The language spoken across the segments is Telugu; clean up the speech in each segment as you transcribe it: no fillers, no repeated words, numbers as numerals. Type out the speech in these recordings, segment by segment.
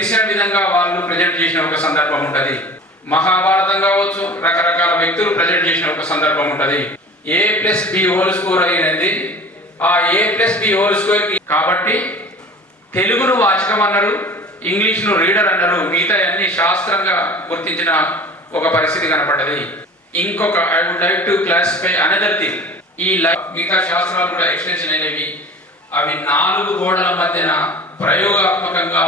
తెలిసిన విధంగా వాళ్ళు ప్రజెంట్ చేసిన ఒక సందర్భం ఉంటుంది. మహాభారతం కావచ్చు, రకరకాల వ్యక్తులు ప్రజెంట్ చేసిన ఒక సందర్భం ఉంటుంది. A+B² అయినది ఆ A+B² కాబట్టి తెలుగును వాచకం అన్నారు, ఇంగ్లీష్ను రీడర్ అన్నారు, మిగతా అన్ని శాస్త్రంగా గుర్తించిన ఒక పరిస్థితి కనపడ్డది. ఇంకొక I would like to classify another thing. ఈ మిగతా శాస్త్రాలు కూడా ఎక్స్టెన్షన్ అయినవి. అవి 4 గోడల మధ్యన ప్రయోగాత్మకంగా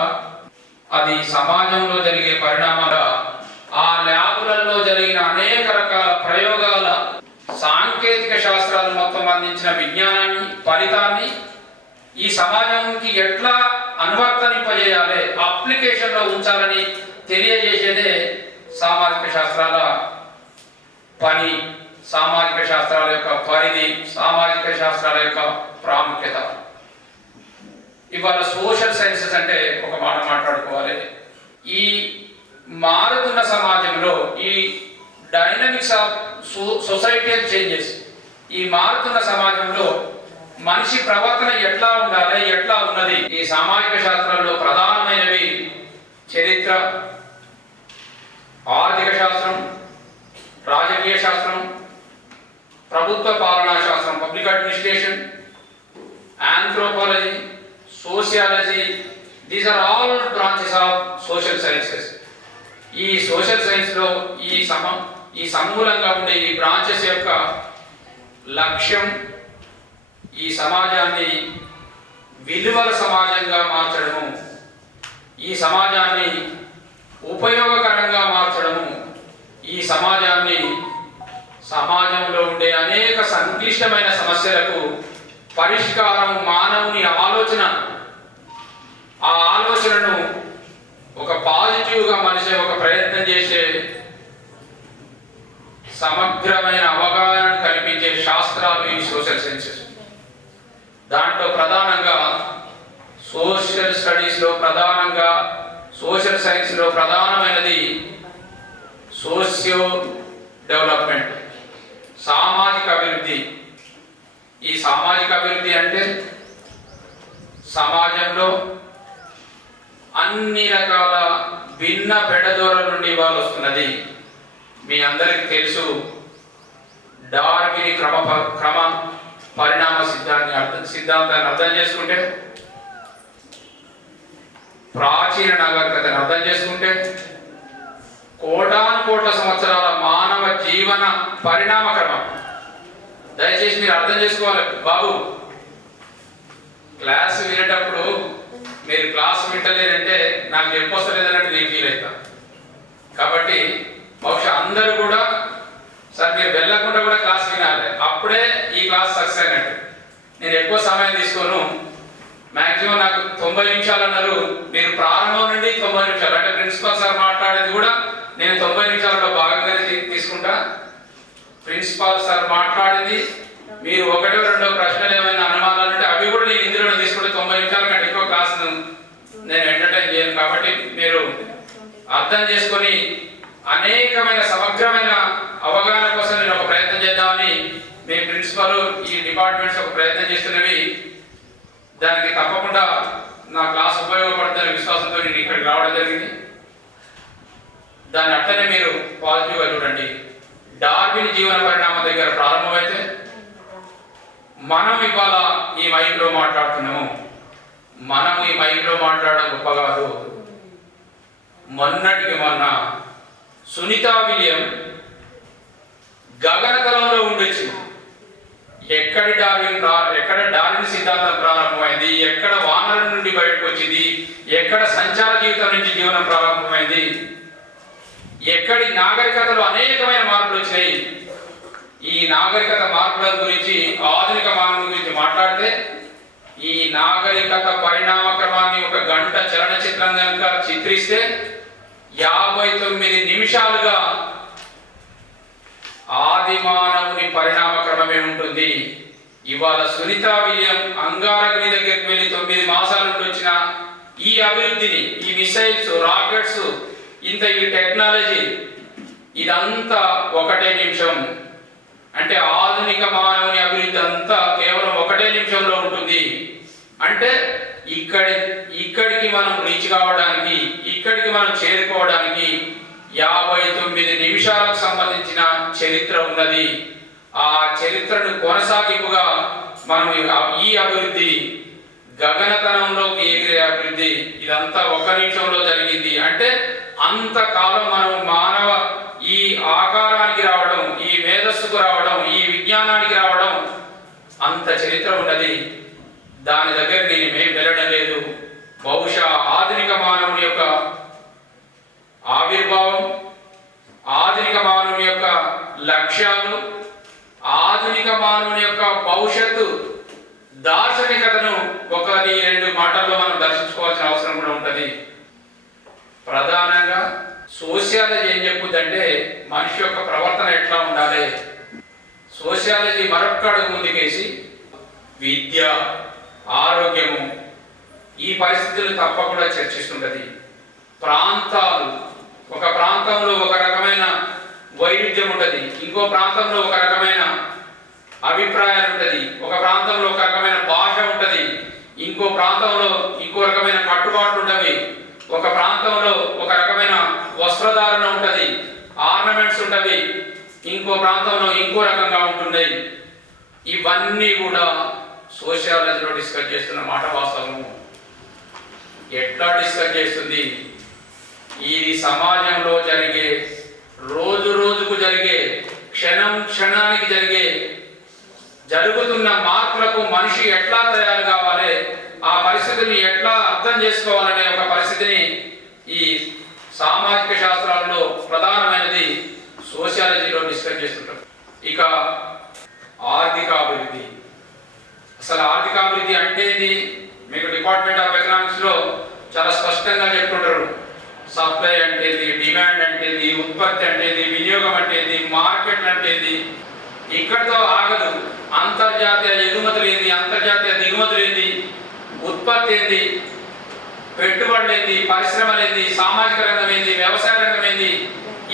అది సమాజంలో జరిగే పరిణామాల ఆ ల్యాబులలో జరిగిన అనేక రకాల ప్రయోగాల సాంకేతిక శాస్త్రాలు మొత్తం అందించిన విజ్ఞానాన్ని, ఫలితాన్ని ఈ సమాజానికి ఎట్లా అనువర్తనింపజేయాలి, అప్లికేషన్లో ఉంచాలని తెలియజేసేదే సామాజిక శాస్త్రాల పని, సామాజిక శాస్త్రాల యొక్క పరిధి, సామాజిక శాస్త్రాల యొక్క ప్రాముఖ్యత. ఇవాళ సోషల్ సైన్సెస్ అంటే ఒక మాట మాట్లాడుకోవాలి. ఈ మారుతున్న సమాజంలో ఈ డైనమిక్స్ ఆఫ్ సొసైటల్ చేంజెస్, ఈ మారుతున్న సమాజంలో మనిషి ప్రవర్తన ఎట్లా ఉండాలి, ఎట్లా ఉన్నది, ఈ సామాజిక శాస్త్రాల్లో ప్రధానమైనవి చరిత్ర, ఆర్థిక శాస్త్రం, రాజకీయ శాస్త్రం, ప్రభుత్వ పాలనా శాస్త్రం, public administration, anthropology, sociology. These are all branches of social sciences. ఈ సోషల్ సైన్స్లో ఈ సమూలంగా ఉండే ఈ బ్రాంచెస్ యొక్క లక్ష్యం ఈ సమాజాన్ని విలువల సమాజంగా మార్చడము, ఈ సమాజాన్ని ఉపయోగకరంగా మార్చడము, ఈ సమాజంలో ఉండే అనేక సంక్లిష్టమైన సమస్యలకు పరిష్కారం, మానవుని ఆలోచన, ఆ ఆలోచనను ఒక పాజిటివ్గా మనిషి ఒక ప్రయత్నం చేసే సమగ్రమైన అవగాహన కల్పించే శాస్త్రాలు ఈ సోషల్ సైన్సెస్. దాంట్లో ప్రధానంగా సోషల్ స్టడీస్లో ప్రధానంగా సోషల్ సైన్స్లో ప్రధానమైనది సోషియో డెవలప్మెంట్, సామాజిక అభివృద్ధి. ఈ సామాజిక అభివృద్ధి అంటే సమాజంలో అన్ని రకాల భిన్న పెడదోరల నుండి ఇవాళ వస్తున్నది. మీ అందరికీ తెలుసు, డార్విన్ క్రమ పరిణామ సిద్ధాంతాన్ని అర్థం చేసుకుంటే, ప్రాచీన నాగరికతను అర్థం చేసుకుంటే, కోటానుకోట్ల సంవత్సరాల మానవ జీవన పరిణామ క్రమం. దయచేసి మీరు అర్థం చేసుకోవాలి బాబు. క్లాస్ వినేటప్పుడు మీరు క్లాస్ వింటలేరంటే నాకు చెప్పొస్తలేదన్నట్టు నేను ఫీల్ అవుతాను. కాబట్టి బహుశా అందరూ కూడా సార్ మీరు వెళ్ళకుండా కూడా క్లాస్ వినాలి, అప్పుడే ఈ క్లాస్ సక్సెస్ అయినట్టు. నేను ఎక్కువ సమయం తీసుకోను, మ్యాక్సిమం నాకు 90 నిమిషాలు అన్నారు. మీరు ప్రారంభం నుండి 90 నిమిషాలు, అంటే ప్రిన్సిపాల్ సార్ మాట్లాడేది కూడా నేను 90 నిమిషాలలో భాగంగానే తీసుకుంటా. ప్రిన్సిపాల్ సార్ మాట్లాడింది మీరు 1-2 ప్రశ్నలు ఏమైనా అనుమానాలు ఉంటే అవి కూడా నేను ఇందులో తీసుకుంటే 90 నిమిషాల కంటే ఎక్కువ క్లాస్ నేను ఎంటర్టైన్ చేయను. కాబట్టి మీరు అర్థం చేసుకొని అనేకమైన సమగ్రమైన అవగాహన కోసం నేను ఒక ప్రయత్నం చేద్దామని మీ ప్రిన్సిపల్, ఈ డిపార్ట్మెంట్స్ ఒక ప్రయత్నం చేస్తున్నవి. దానికి తప్పకుండా నా క్లాస్ ఉపయోగపడుతున్న విశ్వాసంతో నేను ఇక్కడికి రావడం జరిగింది. దాన్ని అట్లనే మీరు పాజిటివ్గా చూడండి. డార్విన్ జీవన పరిణామం దగ్గర ప్రారంభమైతే మనం ఇవాళ ఈ మైక్లో మాట్లాడుతున్నాము. మనం ఈ మైక్లో మాట్లాడడం గొప్ప కాదు. మొన్నటికి మొన్న సునీతా విలియం గగనతలంలో ఉండొచ్చింది. ఎక్కడ డార్విన్ సిద్ధాంతం ప్రారంభమైంది, ఎక్కడ వానరుల నుండి బయటకు వచ్చింది, ఎక్కడ సంచార జీవితం నుంచి జీవనం ప్రారంభమైంది, ఎక్కడి నాగరికతలో అనేకమైన మార్పులు వచ్చినాయి. ఈ నాగరికత మార్పుల గురించి, ఆధునిక మానవుల గురించి మాట్లాడితే ఈ నాగరికత పరిణామ క్రమాన్ని ఒక గంట చలనచిత్రం కనుక చిత్రిస్తే 59 నిమిషాలుగా ఆది మానవుని పరిణామ క్రమమే ఉంటుంది. ఇవాళ సునీతా విలియం అంగారకుని దగ్గరికి వెళ్ళి 9 మాసాల నుండి వచ్చిన ఈ అభివృద్ధిని, ఈ మిసైల్స్, రాకెట్స్, ఇంత ఈ టెక్నాలజీ, ఇదంతా 1 నిమిషం. అంటే ఆధునిక మానవుని అభివృద్ధి అంతా కేవలం 1 నిమిషంలో ఉంటుంది. అంటే ఇక్కడికి మనం రీచ్ కావడానికి, ఇక్కడికి మనం చేరుకోవడానికి 59 నిమిషాలకు సంబంధించిన చరిత్ర ఉన్నది. ఆ చరిత్రను కొనసాగింపుగా మనం ఈ అభివృద్ధి, గగనతనంలోకి ఎగిరే అభివృద్ధి, ఇదంతా 1 నిమిషంలో జరిగింది. అంటే అంతకాలం మనం మానవ ఈ ఆకారానికి రావడం, ఈ మేధస్సుకు రావడం, ఈ విజ్ఞానానికి రావడం అంత చరిత్ర ఉన్నది. దాని దగ్గర నేను ఏం వెళ్ళడం లేదు. బహుశా ఆధునిక మానవుని యొక్క ఆవిర్భావం, ఆధునిక మానవుని యొక్క లక్ష్యాలు, ఆధునిక మానవుని యొక్క భవిష్యత్తు దార్శనికతను 1-2 మాటల్లో మనం దర్శించుకోవాల్సిన అవసరం కూడా ఉంటుంది. ప్రధానంగా సోషియాలజీ ఏం చెప్పుద్దంటే మనిషి యొక్క ప్రవర్తన ఎట్లా ఉండాలి. సోషియాలజీ మరొక్క అడుగు ముందుకేసి విద్య, ఆరోగ్యము ఈ పరిస్థితులు తప్పకుండా చర్చిస్తుంటది. ప్రాంతాలు, ఒక ప్రాంతంలో ఒక రకమైన వైవిధ్యం ఉంటుంది, ఇంకో ప్రాంతంలో ఒక రకమైన అభిప్రాయాలు ఉంటుంది, ఒక ప్రాంతంలో ఒక రకమైన భాష ఉంటుంది, ఇంకో ప్రాంతంలో ఇంకో రకమైన కట్టుబాట్లు ఉండవి, ఒక ప్రాంతంలో ఒక రకమైన వస్త్రధారణ ఉంటుంది, ఆర్నమెంట్స్ ఉంటవి, ఇంకో ప్రాంతంలో ఇంకో రకంగా ఉంటున్నాయి. ఇవన్నీ కూడా సోషియాలజీలో డిస్కస్ చేస్తున్న మాట వాస్తవము. ఎట్లా డిస్కస్ చేస్తుంది? ఇది సమాజంలో జరిగే, రోజు రోజుకు జరిగే, క్షణం క్షణానికి జరుగుతున్న మార్పులకు మనిషి ఎట్లా తయారు కావాలి, ఆ పరిస్థితిని ఎట్లా అర్థం చేసుకోవాలనే ఒక పరిస్థితిని ఈ సామాజిక శాస్త్రాల్లో ప్రధానమైనది సోషియాలజీలో డిస్కస్ చేస్తుంటారు. ఇక ఆర్థిక అభివృద్ధి. అసలు ఆర్థిక అభివృద్ధి అంటే ఇది మీకు డిపార్ట్మెంట్ ఆఫ్ ఎకనామిక్స్ లో చాలా స్పష్టంగా చెప్తుంటారు. సప్లై అంటే ఇది, డిమాండ్ అంటే ఇది, ఉత్పత్తి అంటే ఇది, వినియోగం అంటే ఇది, మార్కెట్ అంటే ఇది. ఇక్కడితో ఆగదు. అంతర్జాతీయ ఎగుమతులు ఏంది, అంతర్జాతీయ దిగుమతులు ఏంది, ఉత్పత్తి ఏంది, పెట్టుబడులు ఏంది, పరిశ్రమలు ఏంది, సామాజిక రంగం ఏంది, వ్యవసాయ రంగం ఏంది,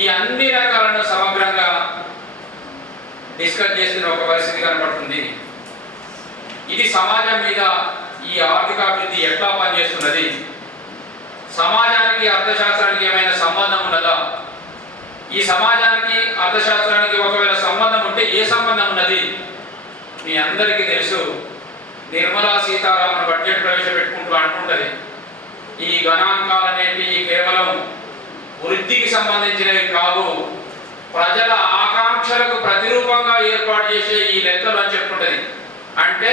ఈ అన్ని రకాలను సమగ్రంగా డిస్కస్ చేస్తున్న ఒక పరిస్థితి కనబడుతుంది. ఇది సమాజం మీద ఈ ఆర్థిక అభివృద్ధి ఎట్లా పనిచేస్తున్నది, సమాజానికి అర్థశాస్త్రానికి ఏమైనా సంబంధం ఉన్నదా, ఈ సమాజానికి అర్థశాస్త్రానికి ఒకవేళ సంబంధం ఉంటే ఏ సంబంధం ఉన్నది? మీ అందరికీ తెలుసు, నిర్మలా సీతారామన్ బడ్జెట్ ప్రవేశపెట్టుకుంటూ అంటుంటది, ఈ గణాంకాలు అనేవి కేవలం వృద్ధికి సంబంధించినవి కావు, ప్రజల ఆకాంక్షలకు ప్రతిరూపంగా ఏర్పాటు చేసే ఈ లెక్కలు అని చెప్పుకుంటది. అంటే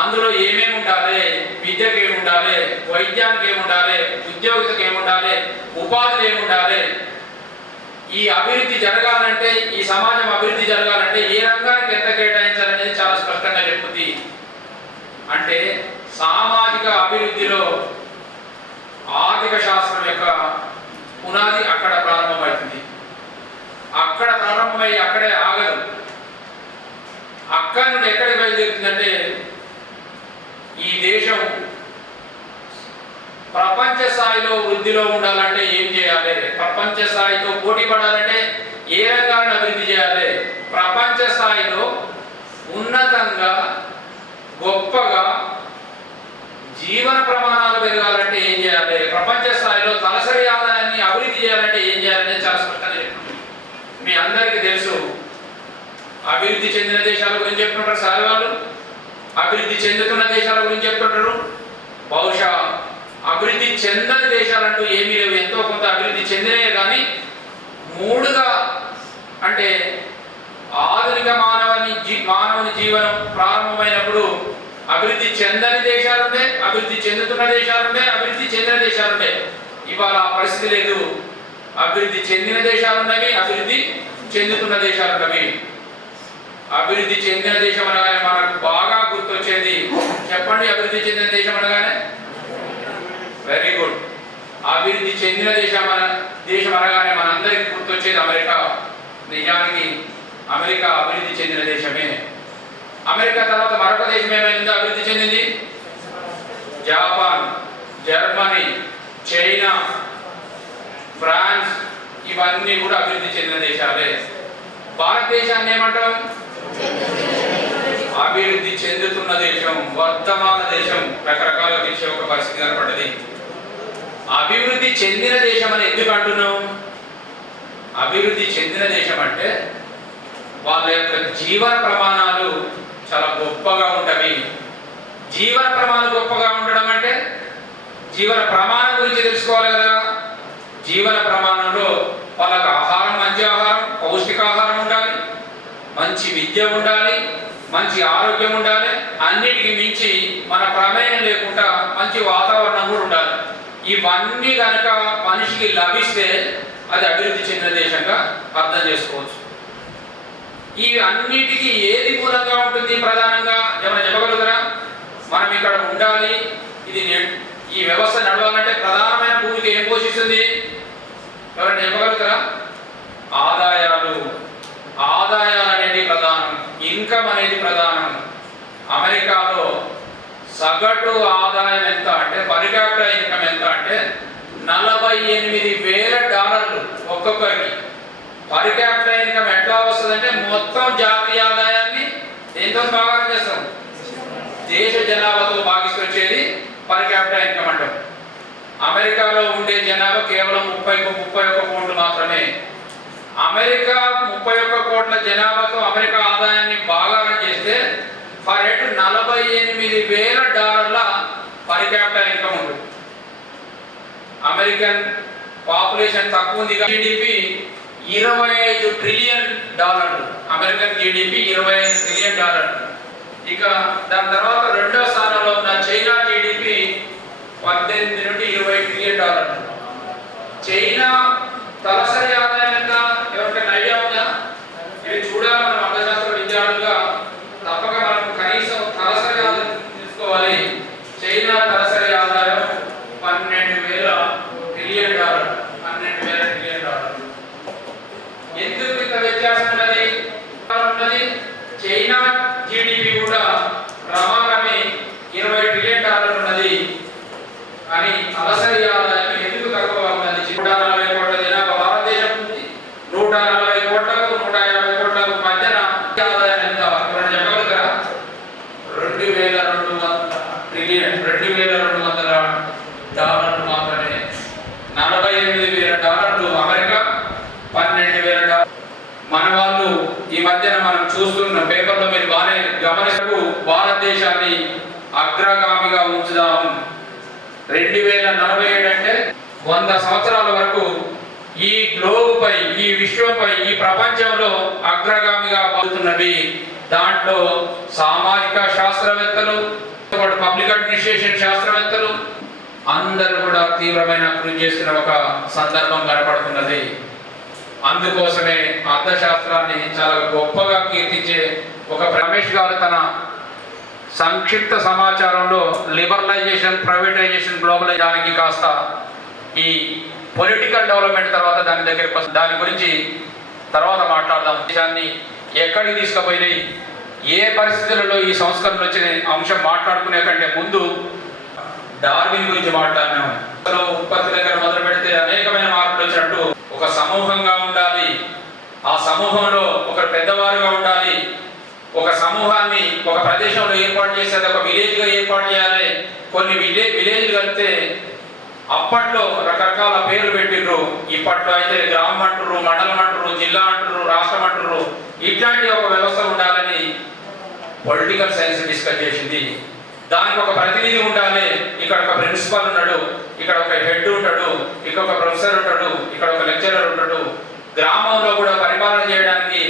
అందులో ఏమేమి ఉండాలి, విద్యకు ఏముండాలి, వైద్యానికి ఏముండాలి, ఉద్యోగితకు ఏముండాలి, ఉపాధులు ఏముండాలి, ఈ అభివృద్ధి జరగాలంటే, ఈ సమాజం అభివృద్ధి జరగాలంటే ఏ రంగానికి ఎంత కేటాయించాలనేది చాలా స్పష్టంగా చెప్పుద్ది. అంటే సామాజిక అభివృద్ధిలో ఆర్థిక శాస్త్రం యొక్క పునాది అక్కడ ప్రారంభమవుతుంది. అక్కడ ప్రారంభమై అక్కడే ఆగదు. అక్కడి నుండి ఎక్కడికి బయలుదేరుతుందంటే ఈ దేశం ప్రపంచ స్థాయిలో వృద్ధిలో ఉండాలంటే ఏం చేయాలి, ప్రపంచ స్థాయితో పోటీ పడాలంటే ఏ రంగాన్ని అభివృద్ధి చేయాలి, ప్రపంచ స్థాయిలో ఉన్నతంగా గొప్పగా జీవన ప్రమాణాలు పెరగాలంటే ఏం చేయాలి, ప్రపంచ స్థాయిలో తలసరి ఆదాయాన్ని అభివృద్ధి చేయాలంటే ఏం చేయాలనేది చాలా స్పష్టంగా చెప్తుంది. మీ అందరికీ తెలుసు, అభివృద్ధి చెందిన దేశాల గురించి చెప్తుంటారు సార్ వాళ్ళు, అభివృద్ధి చెందుతున్న దేశాల గురించి చెప్తుంటారు. బహుశా అభివృద్ధి చెందని దేశాలంటూ ఏమీ లేవు, ఎంతో కొంత అభివృద్ధి చెందినయే. కానీ మూడుగా అంటే ఆధునిక మానవుని జీవనం ప్రారంభమైనప్పుడు అభివృద్ధి చెందని దేశాలుండే, అభివృద్ధి చెందుతున్న దేశాలుండే, అభివృద్ధి చెందిన దేశాలుండే. ఇవాళ ఆ పరిస్థితి లేదు. అభివృద్ధి చెందిన దేశాలున్నవి, అభివృద్ధి చెందుతున్న దేశాలున్నవి. అభివృద్ధి చెందిన దేశం అనగానే మనకు బాగా గుర్తొచ్చేది చెప్పండి, అభివృద్ధి చెందిన దేశం అనగానే వెరీ గుడ్. అభివృద్ధి చెందిన దేశం అనగానే మనందరికీ గుర్తొచ్చేది అమెరికా. నిజానికి అమెరికా అభివృద్ధి చెందిన దేశమే. అమెరికా తర్వాత మరొక దేశం ఏమైందో అభివృద్ధి చెందింది? జపాన్, జర్మనీ, చైనా, ఫ్రాన్స్, ఇవన్నీ కూడా అభివృద్ధి చెందిన దేశాలే. భారతదేశాన్ని ఏమంటాం? అభివృద్ధి చెందుతున్న దేశం, వర్తమాన దేశం రకరకాలుగా పిలిచే ఒక పరిస్థితి కనపడ్డది. అభివృద్ధి చెందిన దేశం అని ఎందుకు అంటున్నాం? అభివృద్ధి చెందిన దేశం అంటే వాళ్ళ యొక్క జీవన ప్రమాణాలు చాలా గొప్పగా ఉంటవి. జీవన ప్రమాణాలు గొప్పగా ఉండడం అంటే జీవన ప్రమాణం గురించి తెలుసుకోవాలి కదా. జీవన ప్రమాణంలో వాళ్ళకి ఆహారం, మంచి ఆహారం, పౌష్టికాహారం ఉండాలి, మంచి విద్య ఉండాలి, మంచి ఆరోగ్యం ఉండాలి, అన్నిటికీ మించి మన ప్రమేయం లేకుండా మంచి వాతావరణం కూడా ఉండాలి. ఇవన్నీ కనుక మనిషికి లభిస్తే అది అభివృద్ధి చెందిన దేశంగా అర్థం చేసుకోవచ్చు. ఈ అన్నిటికీ ఏది మూలంగా ఉంటుంది? ప్రధానంగా ఏమైనా చెప్పగలుగుతారా? మనం ఇక్కడ ఉండాలి, ఇది ఈ వ్యవస్థ నడవాలంటే ప్రధానమైన భూమికి ఏం పోషిస్తుంది? ఎవరైనా చెప్పగలుగుతారా? ఆదాయాలు. ఆదాయాలు అనేది ప్రధానం, ఇన్కమ్ అనేది ప్రధానం. అమెరికాలో సగటు ఆదాయం ఎంత అంటే, పర్ క్యాపిటల్ ఇన్కమ్ ఎంత అంటే $48,000 ఒక్కొక్కరికి. పర్ క్యాపిటల్ ఇన్కమ్ ఎట్లా వస్తుందంటే మొత్తం జాతీయ ఆదాయాన్ని దేంతో భాగం చేస్తాం? దేశ జనాభాతో భాగిస్తూ వచ్చేది పర్ క్యాపిటల్ ఇన్కమ్ అంటాం. అమెరికాలో ఉండే జనాభా కేవలం 31 కోట్లు మాత్రమే. అమెరికా 31 కోట్ల జనాభాతో అమెరికా ఆదాయాన్ని భాగారం చేస్తే per head $48,000 per capital income ఉంటుంది. అమెరికన్ పాపులేషన్ తక్కువ ఉంది, GDP $25 trillion. American GDP $25 trillion. ఇక దాని తర్వాత రెండో స్థానంలో ఉన్న చైనా జీడిపి 18 నుండి $20 ట్రిలియన్. చైనా తలసరి ఆదాయం ఎంత? ఎవరికైనా ఐడియా ఉందా? ఇది చూడాలి మనం అర్థశాస్త్ర విద్యార్థులుగా. తప్పక మనకు కనీసం తలసరి ఆదాయం తీసుకోవాలి. చైనా తలసరి ఆదాయం $12,000 ట్రిలియన్. $12,000 ట్రిలియన్. ఎందుకు ఇంత వ్యత్యాసం ఉన్నది? చైనా జీడిపి కూడా రమారమి $20 ట్రిలియన్ ఉన్నది, కానీ తలసరి ఆదాయం ఎందుకు తక్కువ ఉన్నది? 140 కోట్ల జనాభా భారతదేశం ఉంది. 140 కోట్లకు 150 కోట్లకు మధ్యన ఆదాయం ఎంత? ఎవరైనా చెప్పగలుగుతారా? $2,200 ట్రిలియన్, $2,200 మాత్రమే. $48,000 అమెరికా, $12,000. మన వాళ్ళు ఈ మధ్యన మనం చూస్తున్న పేపర్లో మీరు బాగానే గమనిస్తూ భారతదేశాన్ని అగ్రగామిగా ఉంచుదాం. 2047 అంటే 100 సంవత్సరాల వరకు ఈ గ్లోబ్ పై, ఈ విశ్వంపై, ఈ ప్రపంచంలో అగ్రగామిగా అవుతున్నవి. దాంట్లో సామాజిక శాస్త్రవేత్తలు, పబ్లిక్ అడ్మినిస్ట్రేషన్ శాస్త్రవేత్తలు అందరూ కూడా తీవ్రమైన కృషి చేస్తున్న ఒక సందర్భం కనపడుతున్నది. అందుకోసమే అర్థశాస్త్రాన్ని చాలా గొప్పగా కీర్తించే ఒక రమేష్ గారు తన సంక్షిప్త సమాచారంలో లిబరలైజేషన్, ప్రైవేటైజేషన్, గ్లోబలైజేషన్కి కాస్త ఈ పొలిటికల్ డెవలప్మెంట్ తర్వాత దాని గురించి తర్వాత మాట్లాడదాం. దేశాన్ని ఎక్కడికి తీసుకుపోయినాయి, ఏ పరిస్థితులలో ఈ సంస్కరణలు వచ్చిన అంశం మాట్లాడుకునే కంటే ముందు డార్విన్ గురించి మాట్లాడినాం. ఉత్పత్తి దగ్గర మొదలు పెడితే అనేకమైన మార్పులు వచ్చినట్టు ఒక సమూహంగా ఉండాలి, ఆ సమూహంలో ఒకరు పెద్దవారుగా ఉండాలి, ఒక సమూహాన్ని ఒక ప్రదేశంలో ఏర్పాటు చేసేది ఒక విలేజ్గా ఏర్పాటు చేయాలి. కొన్ని విలేజ్లు కలిపితే అప్పట్లో రకరకాల పేర్లు పెట్టిండ్రు. ఇప్పట్లో అయితే గ్రామం అంటారు, మండలం అంటారు, జిల్లా అంటారు, రాష్ట్రం అంటారు. ఇట్లాంటి ఒక వ్యవస్థ ఉండాలని పొలిటికల్ సైన్స్ డిస్కస్ చేసింది. దానికి ఒక ప్రతినిధి ఉండాలి. ఇక్కడ ఒక ప్రిన్సిపల్ ఉన్నాడు, ఇక్కడ ఒక హెడ్ ఉంటాడు, ఇక్కడ ఒక ప్రొఫెసర్ ఉంటాడు, ఇక్కడ ఒక లెక్చరర్ ఉంటాడు. గ్రామంలో కూడా పరిపాలన చేయడానికి,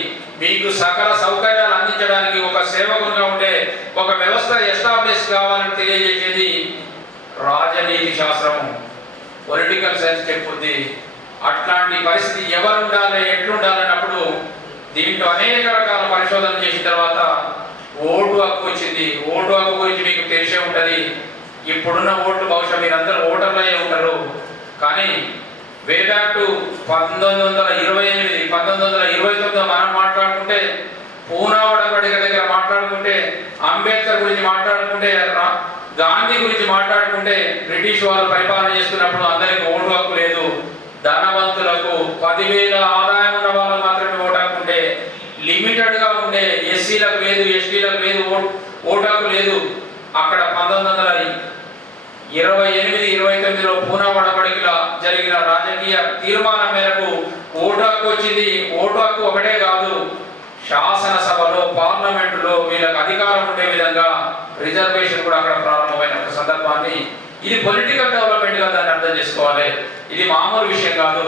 మీకు సకల సౌకర్యాలు అందించడానికి ఒక సేవకునిగా ఉండే ఒక వ్యవస్థ ఎస్టాబ్లిష్ కావాలని తెలియజేసేది రాజనీతి శాస్త్రం, పొలిటికల్ సైన్స్ చెప్పుద్ది. అట్లాంటి పరిస్థితి ఎవరు ఉండాలి, ఎట్లుండాలన్నప్పుడు దీంట్లో అనేక రకాల పరిశోధన చేసిన తర్వాత ఓటు హక్కు వచ్చింది. ఓటు హక్కు గురించి మీకు తెలిసే ఉంటుంది. ఇప్పుడున్న ఓట్లు బహుశా మీరందరూ ఓటర్లు అయ్యే ఉంటారు, కానీ వే బ్యాక్ టు 1928, 1929 మనం మాట్లాడుకుంటే, పూనా ఒడంబడిక దగ్గర మాట్లాడుకుంటే, అంబేద్కర్ గురించి మాట్లాడుకుంటే, గాంధీ గురించి మాట్లాడుకుంటే, బ్రిటిష్ వాళ్ళు పరిపాలన చేస్తున్నప్పుడు అందరికి ఓటు హక్కు లేదు. ధనవంతులకు 10,000 ఆదాయం ఉన్న వాళ్ళు మాత్రమే ఓటు హక్కు ఉంటే, లిమిటెడ్గా ఉండే ఎస్సీలకు లేదు, ఎస్టీలకు లేదు, ఓటాకు లేదు. అక్కడ 1928-29లో పూనా వడబడికలో జరిగిన రాజకీయ తీర్మానం మేరకు ఓటాకు వచ్చింది. ఓటాకు ఒకటే కాదు, శాసనసభలో పార్లమెంటులో వీళ్ళకి అధికారం ఉండే విధంగా రిజర్వేషన్ కూడా అక్కడ ప్రారంభమైన ఒక సందర్భాన్ని, ఇది పొలిటికల్ డెవలప్మెంట్గా దాన్ని అర్థం చేసుకోవాలి. ఇది మామూలు విషయం కాదు.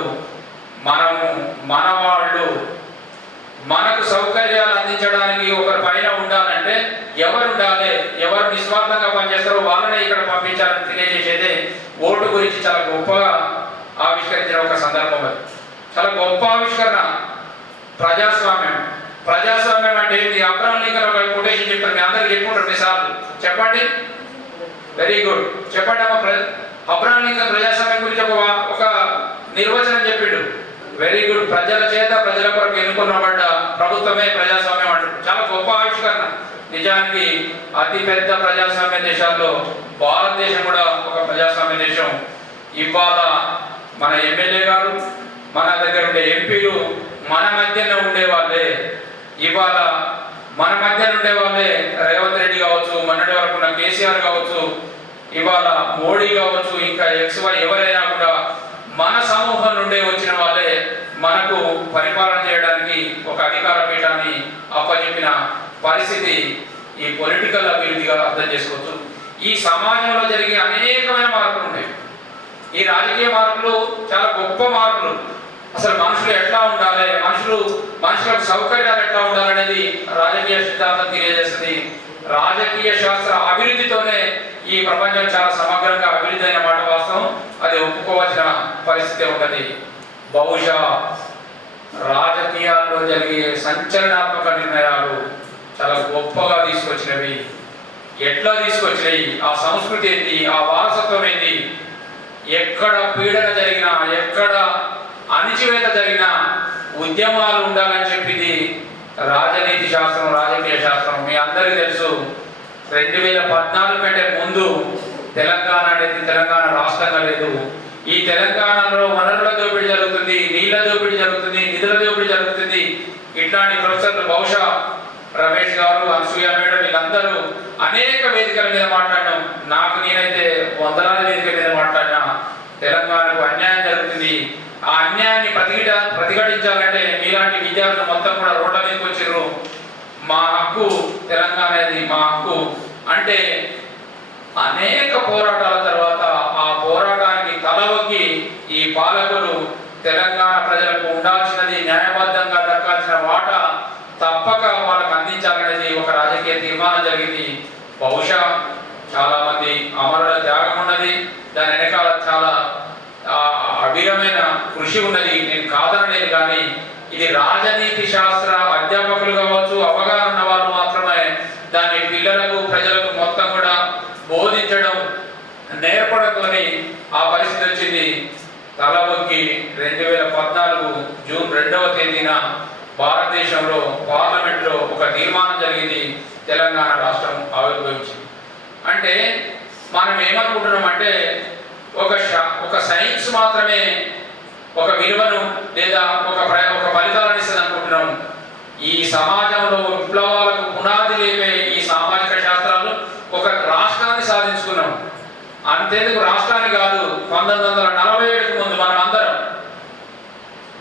మన వాళ్ళు మనకు సౌకర్యాలు అందించడానికి ఒకరి పైన ఉండాలంటే ఎవరు ఉండాలి, ఎవరు నిస్వార్థంగా పనిచేస్తారో వాళ్ళనే ఇక్కడ పంపించాలని తెలియజేసేదే ఓటు గురించి చాలా గొప్పగా ఆవిష్కరించిన ఒక సందర్భం. అది చాలా గొప్ప ఆవిష్కరణ. ప్రజాస్వామ్యం అంటే ఏంటి? అబ్రహం లింకన్ ఒక కొటేషన్ చెప్తారు, మీ అందరికి చెప్పుకుంటారు మీసార్లు, చెప్పండి. వెరీ గుడ్, చెప్పండి అమ్మ. అబ్రహం లింకన్ ప్రజాస్వామ్యం గురించి ఒక నిర్వచనం చెప్పిండు. Very good. ప్రజల చేత ప్రజల కొరకు ఎన్నుకున్నబడ్డ ప్రభుత్వమే ప్రజాస్వామ్యం అంటారు. చాలా గొప్ప ఆవిష్కరణ. నిజానికి అతిపెద్ద ప్రజాస్వామ్య దేశాల్లో భారతదేశం కూడా ఒక ప్రజాస్వామ్య దేశం. ఇవాళ మన ఎమ్మెల్యే గారు, మన దగ్గర ఉండే ఎంపీలు మన మధ్యనే ఉండేవాళ్ళే. ఇవాళ మన మధ్యన ఉండేవాళ్ళే రేవంత్ రెడ్డి కావచ్చు, మొన్నటి వరకు ఉన్న కేసీఆర్ కావచ్చు, ఇవాళ మోడీ కావచ్చు, ఇంకా XY ఎవరైనా కూడా మన సమూహం నుండే వచ్చిన వాళ్ళే మనకు పరిపాలన చేయడానికి ఒక అధికార పీఠాన్ని అప్పచెప్పిన పరిస్థితి ఈ పొలిటికల్ అభివృద్ధిగా అర్థం చేసుకోవచ్చు. ఈ సమాజంలో జరిగే అనేకమైన మార్పులు ఉన్నాయి. ఈ రాజకీయ మార్పులు చాలా గొప్ప మార్పులు. అసలు మనుషులు ఎట్లా ఉండాలి, మనుషులకు సౌకర్యాలు ఎట్లా ఉండాలనేది రాజకీయ సిద్ధాంతం తెలియజేస్తుంది. రాజకీయ శాస్త్ర అభివృద్ధితోనే ఈ ప్రపంచం చాలా సమగ్రంగా అభివృద్ధి అయిన మాట వాస్తవం. అది ఒప్పుకోవాల్సిన పరిస్థితి ఉంటుంది. బహుశా రాజకీయాల్లో జరిగే సంచలనాత్మక నిర్ణయాలు చాలా గొప్పగా తీసుకొచ్చినవి. ఎట్లా తీసుకొచ్చినాయి, ఆ సంస్కృతి ఏంటి, ఆ వారసత్వం ఏంటి, ఎక్కడ పీడన జరిగినా, ఎక్కడ అణిచివేత జరిగినా ఉద్యమాలు ఉండాలని చెప్పింది రాజనీతి శాస్త్రం, రాజకీయ శాస్త్రం. మీ అందరికీ తెలుసు, 2014 కంటే ముందు తెలంగాణ అనేది తెలంగాణ రాష్ట్రంగా లేదు. ఈ తెలంగాణలో వనరుల దోపిడీ జరుగుతుంది, నీళ్ల దోపిడీ జరుగుతుంది, నిధుల దోపిడీ జరుగుతుంది. ఇట్లాంటి ప్రొఫెసర్లు బహుశా రమేష్ గారు, అనసూయ మేడం, వీళ్ళందరూ అనేక వేదికల మీద మాట్లాడినాం. నేనైతే వందలాది వేదికల మీద మాట్లాడినా. తెలంగాణకు అన్యాయం జరుగుతుంది. ఆ అన్యాయాన్ని ప్రతిఘటించాలంటే మీలాంటి విద్యార్థులు మొత్తం కూడా రోడ్ల మీదకి వచ్చారు. మా హక్కు తెలంగాణ అనేది మా హక్కు అంటే అనేక పోరాటాల తర్వాత ఆ పోరాటానికి తలవొగ్గి ఈ పాలకులు తెలంగాణ ప్రజలకు ఉండాల్సినది, న్యాయబద్ధంగా దక్కాల్సిన వాటా తప్పక వాళ్ళకు అందించాలనేది ఒక రాజకీయ తీర్మానం జరిగింది. బహుశా చాలా మంది అమరుల త్యాగం ఉన్నది, దాని వెనకాల చాలా అభిరమైన కృషి ఉన్నది, నేను కాదనలేదు. కానీ ఇది రాజనీతి శాస్త్ర అధ్యాపకులు కావచ్చు, అవగాహన ఉన్న వాళ్ళు మాత్రమే దాన్ని పిల్లలకు, ప్రజలకు మొత్తం కూడా బోధించడం, నేర్పడంతోని ఆ పరిస్థితి వచ్చింది. తలవొగ్గి 2014 జూన్ 2వ తేదీన భారతదేశంలో పార్లమెంట్లో ఒక తీర్మానం జరిగింది. తెలంగాణ రాష్ట్రం ఆవిర్భవించింది. అంటే మనం ఏమనుకుంటున్నామంటే ఒక సైన్స్ మాత్రమే ఒక విలువను లేదా ఒక ఫలితాలను ఇస్తుంది అనుకుంటున్నాం. ఈ సమాజంలో విప్లవాలకు పునాది లేపే ఈ సామాజిక శాస్త్రాలు ఒక రాష్ట్రాన్ని సాధించుకున్నాం. అంతేందుకు రాష్ట్రాన్ని కాదు, 1947కు ముందు మనం అందరం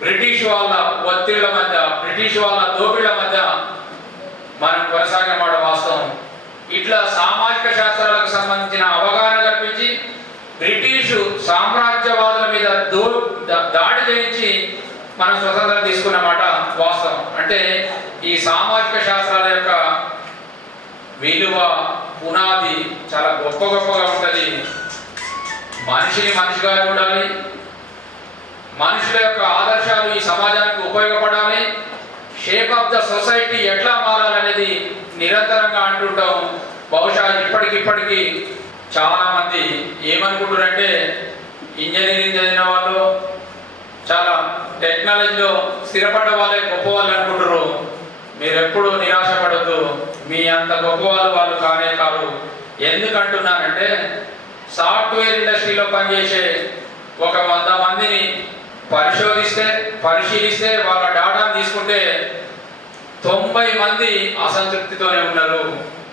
బ్రిటిష్ వాళ్ళ ఒత్తిళ్ల మధ్య, బ్రిటిష్ వాళ్ళ దోపిళ్ల మధ్య మనం కొనసాగమాట వాస్తవం. ఇట్లా సామాజిక శాస్త్రాలకు సంబంధించిన అవగాహన కల్పించి బ్రిటిషు సామ్రాజ్యవాదుల మీద దాడి చేయించి మనం స్వతంత్రం తీసుకున్నమాట వాస్తవం. అంటే ఈ సామాజిక శాస్త్రాల యొక్క విలువ పునాది చాలా గొప్పగా ఉంటుంది. మనిషిని మనిషిగా చూడాలి, మనుషుల యొక్క ఆదర్శాలు ఈ సమాజానికి ఉపయోగపడాలి, షేప్ ఆఫ్ ద సొసైటీ ఎట్లా మారాలనేది నిరంతరంగా అంటుంటాం. బహుశా ఇప్పటికిప్పటికీ చాలా మంది ఏమనుకుంటారంటే ఇంజనీరింగ్ చదివిన వాళ్ళు, చాలా టెక్నాలజీలో స్థిరపడ్డ వాళ్ళే గొప్ప వాళ్ళు అనుకుంటారు. మీరు ఎప్పుడు నిరాశపడద్దు, మీ అంత గొప్ప వాళ్ళు కానే కాదు. ఎందుకంటున్నానంటే సాఫ్ట్వేర్ ఇండస్ట్రీలో పనిచేసే ఒక 100 మందిని పరిశీలిస్తే వాళ్ళ డాటాను తీసుకుంటే 90 మంది అసంతృప్తితోనే ఉన్నారు.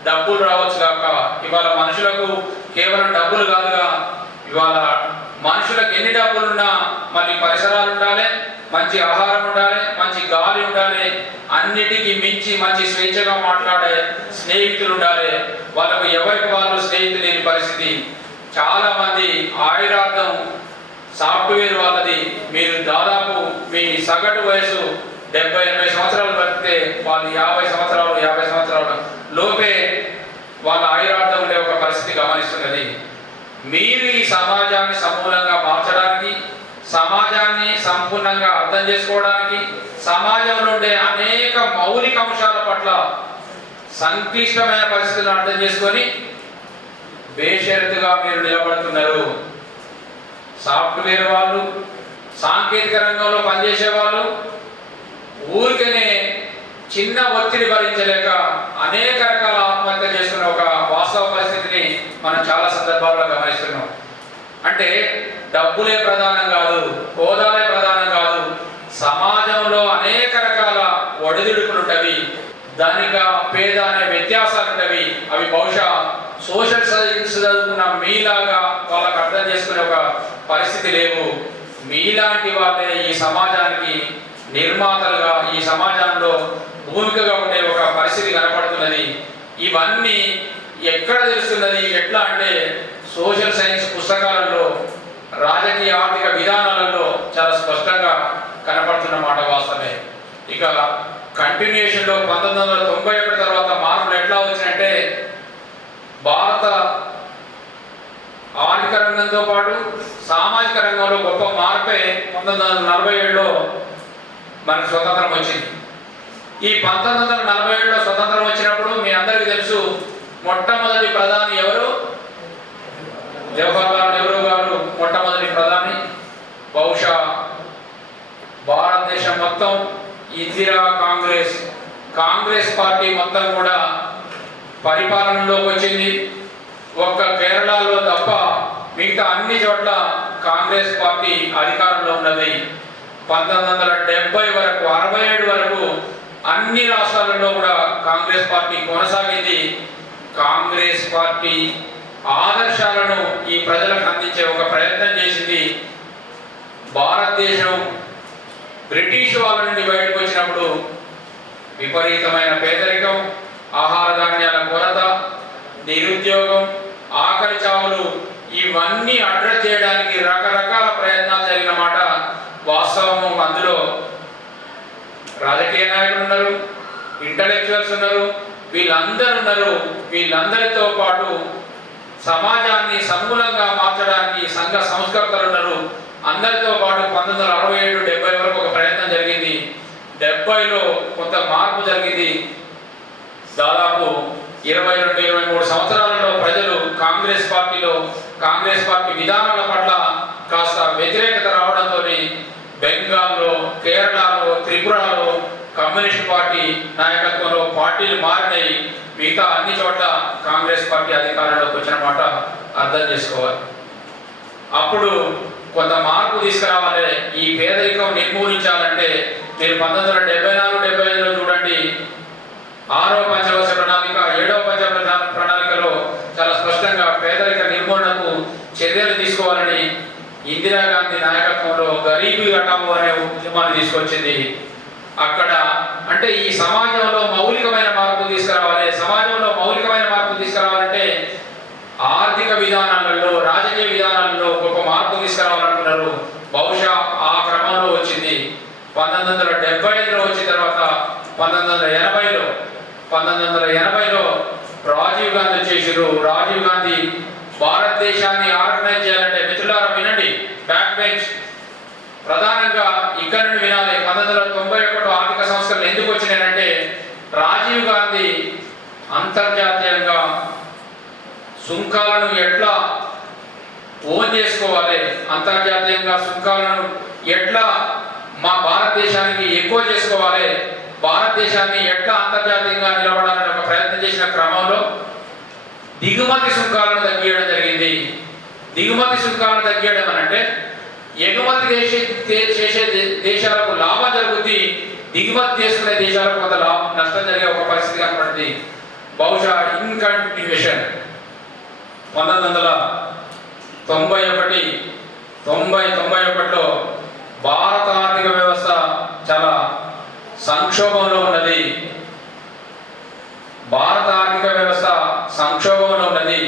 డబ్బులు రావచ్చు కాక ఇవాళ మనుషులకు కేవలం డబ్బులు కాదుగా, ఇవాళ మనుషులకు ఎన్ని డబ్బులున్నా మళ్ళీ పరిసరాలు ఉండాలి, మంచి ఆహారం ఉండాలి, మంచి గాలి ఉండాలి, అన్నిటికీ మించి మంచి స్వేచ్ఛగా మాట్లాడే స్నేహితులు ఉండాలి. వాళ్ళకు ఎవరికి వాళ్ళు స్నేహితులు లేని పరిస్థితి. చాలా మంది ఆయురార్థం సాఫ్ట్వేర్ వాళ్ళది. మీరు దాదాపు మీ సగటు వయసు 70-80 సంవత్సరాలు బతికితే వాళ్ళు 50 సంవత్సరాల లోపే వాళ్ళ ఆయురార్థం ఉండే ఒక పరిస్థితి గమనిస్తున్నది. మీరు ఈ సమాజాన్ని సమూలంగా మార్చడానికి, సమాజాన్ని సంపూర్ణంగా అర్థం చేసుకోవడానికి, సమాజంలో ఉండే అనేక మౌలిక అంశాల పట్ల సంక్లిష్టమైన పరిస్థితులను అర్థం చేసుకొని బేషరతుగా మీరు నిలబడుతున్నారు. సాఫ్ట్వేర్ వాళ్ళు, సాంకేతిక రంగంలో పనిచేసే వాళ్ళు ఊరికనే చిన్న ఒత్తిడి భరించలేక అనేక రకాల ఆత్మహత్య చేసుకునే ఒక వాస్తవ పరిస్థితిని మనం చాలా సందర్భాల్లో గమనిస్తున్నాం. అంటే డబ్బులే ప్రధానం కాదు, హోదాలే ప్రధానం కాదు, సమాజంలో అనేక రకాల ఒడిదుడుకులు ఉంటవి, ధనిక పేద అనే వ్యత్యాసాలు ఉంటవి. అవి బహుశా సోషల్ సైన్స్ చదువుకున్న మీలాగా వాళ్ళకు అర్థం చేసుకునే ఒక పరిస్థితి లేవు. మీలాంటి వాళ్ళే ఈ సమాజానికి నిర్మాతలుగా, ఈ సమాజంలో భూమికగా ఉండే ఒక పరిస్థితి కనపడుతున్నది. ఇవన్నీ ఎక్కడ తెలుస్తున్నది, ఎట్లా అంటే సోషల్ సైన్స్ పుస్తకాలలో, రాజకీయ ఆర్థిక విధానాలలో చాలా స్పష్టంగా కనపడుతున్న మాట వాస్తవమే. ఇక కంటిన్యూషన్లో 1991 తర్వాత మార్పులు ఎట్లా వచ్చినాయంటే, భారత ఆర్థిక రంగంతో పాటు సామాజిక రంగంలో గొప్ప మార్పే 1947లో మనకు స్వతంత్రం వచ్చింది. ఈ 1947లో స్వతంత్రం వచ్చినప్పుడు మీ అందరికీ తెలుసు, మొట్టమొదటి ప్రధాని ఎవరు? జవహర్లాల్ నెహ్రూ గారు మొట్టమొదటి ప్రధాని. బహుశా భారతదేశం మొత్తం ఇందిరా కాంగ్రెస్ పార్టీ మొత్తం కూడా పరిపాలనలోకి వచ్చింది. ఒక్క కేరళలో తప్ప మిగతా అన్ని చోట్ల కాంగ్రెస్ పార్టీ అధికారంలో ఉన్నది. 1970 వరకు, 67 వరకు అన్ని రాష్ట్రాలలో కూడా కాంగ్రెస్ పార్టీ కొనసాగింది. కాంగ్రెస్ పార్టీ ఆదర్శాలను ఈ ప్రజలకు అందించే ఒక ప్రయత్నం చేసింది. భారతదేశం బ్రిటిష్ వాళ్ళ నుండి బయటకు వచ్చినప్పుడు విపరీతమైన పేదరికం, ఆహార ధాన్యాల కొరత, నిరుద్యోగం, ఆకలి చావులు, ఇవన్నీ అడ్రస్ చేయడానికి రకరకాల ప్రయత్నాలు జరిగిన మాట వాస్తవము. అందులో రాజకీయ నాయకులు ఉన్నారు, ఇంటలెక్చువల్స్ ఉన్నారు, వీళ్ళందరూ ఉన్నారు. వీళ్ళందరితో పాటు సమాజాన్ని సమూలంగా మార్చడానికి సంఘ సంస్కర్తలు ఉన్నారు. అందరితో పాటు 1967-70 వరకు ఒక ప్రయత్నం జరిగింది. 70లో కొంత మార్పు జరిగింది. దాదాపు 22-23 సంవత్సరాలలో ప్రజలు కాంగ్రెస్ పార్టీ విధానాల పట్ల కాస్త వ్యతిరేకత రావడంతో బెంగాల్లో, కేరళలో, త్రిపురలో కమ్యూనిస్ట్ పార్టీ నాయకత్వంలో పార్టీలు మారినాయి. మిగతా అన్ని చోట్ల కాంగ్రెస్ పార్టీ అధికారంలోకి వచ్చిన మాట అర్థం చేసుకోవాలి. అప్పుడు కొంత మార్పు తీసుకురావాలి. ఈ పేదరికం నిర్మూలించాలంటే మీరు 1974-75లో చూడండి, 6వ పంచవర్ష ప్రణాళిక, 7వ పంచవర్ష ప్రణాళికలో చాలా స్పష్టంగా పేదరిక నిర్మూలనకు చర్యలు తీసుకోవాలని ఇందిరాగాంధీ నాయకత్వంలో గరీబీ హఠావో అనే ఉద్యమాన్ని తీసుకొచ్చింది. అక్కడ అంటే ఈ సమాజంలో మౌలికమైన మార్పు తీసుకురావాలి. సమాజంలో మౌలికమైన మార్పు తీసుకురావాలంటే ఆర్థిక విధానాలలో, రాజకీయ విధానాలలో గొప్ప మార్పు తీసుకురావాలనుకున్నారు. బహుశా ఆ క్రమంలో వచ్చింది. 1975లో వచ్చిన తర్వాత 1980లో రాజీవ్ గాంధీ వచ్చేసారు. రాజీవ్ గాంధీ భారతదేశాన్ని ఆర్గనైజ్ చేయాలంటే, మిత్రులారా వినండి, బ్యాక్ బెంచ్ ప్రధానంగా ఇక్కడ నుండి వినాలి. 1991 ఆర్థిక సంస్కరణలు ఎందుకు వచ్చినాయంటే, రాజీవ్ గాంధీ అంతర్జాతీయంగా సుంకాలను ఎట్లా ఓన్ చేసుకోవాలి, అంతర్జాతీయంగా సుంకాలను ఎట్లా మా భారతదేశానికి ఎక్కువ చేసుకోవాలి, భారతదేశాన్ని ఎట్లా అంతర్జాతీయంగా నిలబడాలని ఒక ప్రయత్నం చేసిన క్రమంలో దిగుమతి సుంకాలను తగ్గియడం జరిగింది. దిగుమతి సుంకాలను తగ్గియడం అంటే ఎగుమతి చేసే దేశాలకు లాభం జరుగుతుంది, దిగుమతి చేసుకునే దేశాలకు కొంత లాభం నష్టం జరిగే ఒక పరిస్థితి కనపడింది. బహుశా ఇన్ కంటిన్యూషన్ 1991లో భారత ఆర్థిక వ్యవస్థ చాలా సంక్షోభంలో ఉన్నది. భారత ఆర్థిక వ్యవస్థ సంక్షోభంలో ఉన్నది.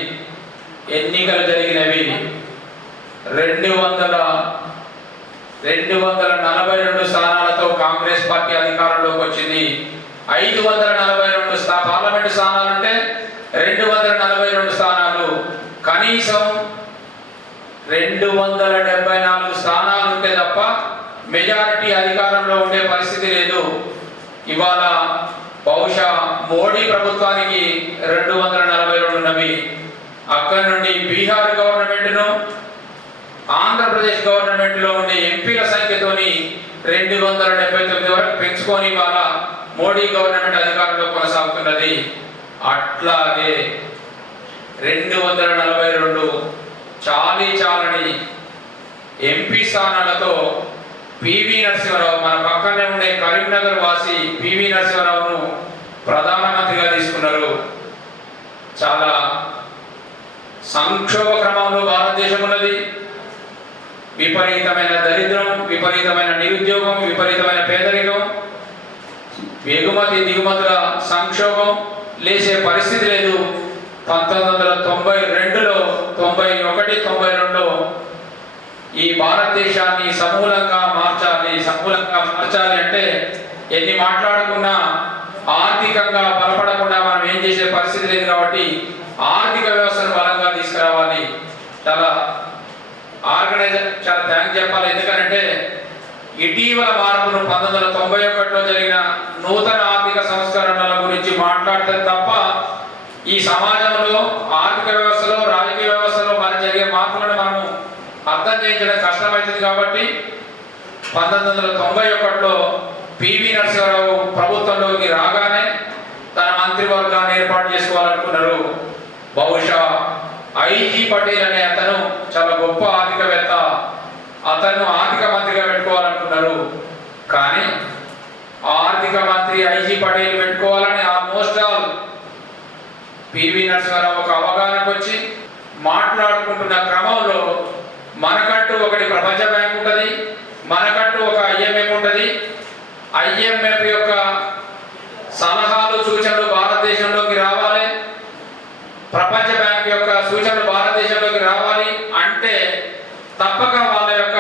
ఎన్నికలు జరిగినవి 242 స్థానాలతో కాంగ్రెస్ పార్టీ అధికారంలోకి వచ్చింది. 542 పార్లమెంటు స్థానాలుంటే 242 స్థానాలు, కనీసం 274 స్థానాలు ఉంటే తప్ప మెజారిటీ అధికారంలో ఉండే పరిస్థితి లేదు. ఇవాళ బహుశా మోడీ ప్రభుత్వానికి 242 ఉన్నవి. అక్కడి నుండి బీహార్ గవర్నమెంట్ను, ఆంధ్రప్రదేశ్ గవర్నమెంట్లో ఉండే ఎంపీల సంఖ్యతోని 279 వరకు పెంచుకొని ఇవాళ మోడీ గవర్నమెంట్ అధికారంలో కొనసాగుతున్నది. అట్లాగే 242 చాలని ఎంపీ స్థానాలతో పివి నరసింహారావు, మన పక్కనే ఉండే కరీంనగర్ వాసి పివి నరసింహారావును ప్రధానమంత్రిగా తీసుకున్నారు. చాలా సంక్షోభ క్రమంలో భారతదేశం ఉన్నది. విపరీతమైన దరిద్రం, విపరీతమైన నిరుద్యోగం, విపరీతమైన పేదరికం, ఎగుమతి దిగుమతుల సంక్షోభం, లేచే పరిస్థితి లేదు. 1992లో 91, 92లో ఈ భారతదేశాన్ని సమూలంగా మార్చాలి అంటే ఎన్ని మాట్లాడుకున్నా ఆర్థికంగా బలపడకుండా మనం ఏం చేసే పరిస్థితి లేదు. కాబట్టి ఆర్థిక వ్యవస్థను బలంగా తీసుకురావాలి. చాలా థ్యాంక్ చెప్పాలి. ఎందుకంటే ఇటీవల మార్పును 1991లో జరిగిన నూతన ఆర్థిక సంస్కరణల గురించి మాట్లాడితే తప్ప ఈ సమాజంలో ఆర్థిక వ్యవస్థలో, రాజకీయ వ్యవస్థలో మనం జరిగే మార్పులను మనము అర్థం చేయించడం కష్టమవుతుంది. కాబట్టి 1991లో పివి నరసింహారావు ప్రభుత్వంలోకి రాగానే తన మంత్రివర్గాన్ని ఏర్పాటు చేసుకోవాలనుకున్నారు. బహుశా ఐజీ పటేల్ అనే అతను చాలా గొప్ప ఆర్థికవేత్త, అతను ఆర్థిక మంత్రిగా పెట్టుకోవాలనుకున్నారు. కానీ ఆర్థిక మంత్రి ఐజీ పటేల్ పెట్టుకోవాలని ఆల్మోస్ట్ ఆల్ పివి నరసింహారావు ఒక అవగాహనకు వచ్చి మాట్లాడుకుంటున్న క్రమంలో మనకంటూ ఒకటి ప్రపంచ బ్యాంక్ ఉంటుంది, మనకంటూ ఒక IMF ఉంటుంది. IMF యొక్క సలహాలు, సూచనలు భారతదేశంలోకి రావాలి, ప్రపంచ బ్యాంక్ యొక్క సూచనలు భారతదేశంలోకి రావాలి అంటే తప్పక వాళ్ళ యొక్క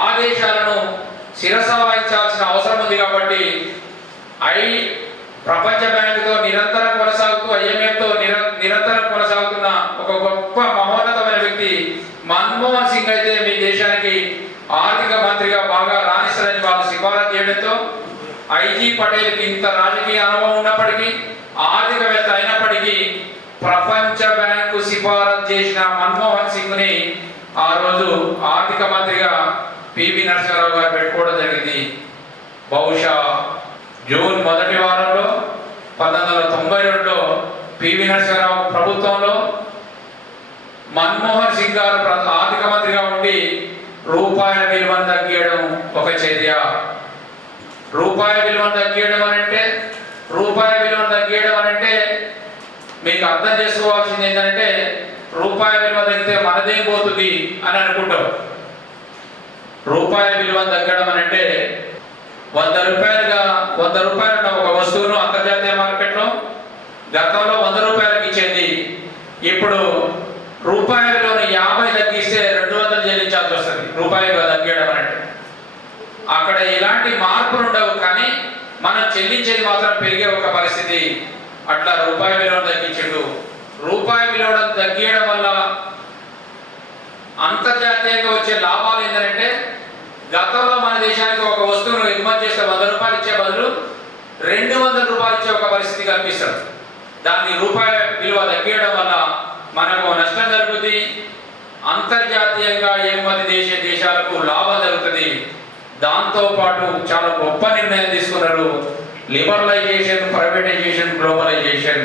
ఆదేశాలను శిరస వహించాల్సిన అవసరం ఉంది. కాబట్టి ప్రపంచ బ్యాంకుతో నిరంతరం కొనసాగుతూ, IMFతో నిరంతరం కొనసాగుతున్న ఒక గొప్ప మహోన్నతమైన వ్యక్తి మన్మోహన్ సింగ్ అయితే మీ దేశానికి ఆర్థిక మంత్రిగా బాగా రాణిస్తారని వాళ్ళు సిఫారసు చేయడంతో ఐజీ పటేల్కి ఇంత రాజకీయ అనుభవం ఉన్నప్పటికీ, ఆర్థికవేత్త అయినప్పటికీ ప్రపంచ బ్యాంకు సిఫారసు చేసిన మన్మోహన్ సింగ్ ని ఆ రోజు ఆర్థిక మంత్రిగా పివి నరసింహారావు గారు పెట్టుకోవడం జరిగింది. బహుశా జూన్ మొదటి వారంలో 1992లో పివి నరసింహారావు ప్రభుత్వంలో మన్మోహన్ సింగ్ గారు ఆర్థిక మంత్రిగా ఉండి రూపాయల విలువను తగ్గియడం ఒక చర్య. రూపాయి విలువను తగ్గియడం అనంటే మీకు అర్థం చేసుకోవాల్సింది ఏంటంటే రూపాయి విలువ తగ్గితే మనదేం పోతుంది అని అనుకుంటాం. రూపాయి విలువ తగ్గడం అనంటే 100 రూపాయలు ఒక వస్తువును అంతర్జాతీయ మార్కెట్లో గతంలో 100 రూపాయలకు ఇచ్చేది. ఇప్పుడు రూపాయి విలువను 50 తగ్గిస్తే 200 చెల్లించాల్సి వస్తుంది. రూపాయి విలువ తగ్గడం అంటే అక్కడ ఎలాంటి మార్పులు ఉండవు, కానీ మనం చెల్లించేది మాత్రం పెరిగే ఒక పరిస్థితి. అట్లా రూపాయి విలువను తగ్గించిండు. రూపాయి విలువను తగ్గియడం వల్ల అంతర్జాతీయంగా వచ్చే లాభాలు ఏంటంటే గతంలో మన దేశానికి ఒక వస్తువును ఎగుమతి చేస్తే 100 రూపాయలు ఇచ్చే బదులు 200 రూపాయలు ఇచ్చే ఒక పరిస్థితి కల్పిస్తాడు. దాన్ని రూపాయి విలువ తగ్గియడం వల్ల మనకు నష్టం జరుగుతుంది. అంతర్జాతీయంగా ఎగుమతి దేశాలకు లాభం జరుగుతుంది. దాంతో పాటు చాలా గొప్ప నిర్ణయం తీసుకున్నారు. Liberalisation, privatisation, globalisation.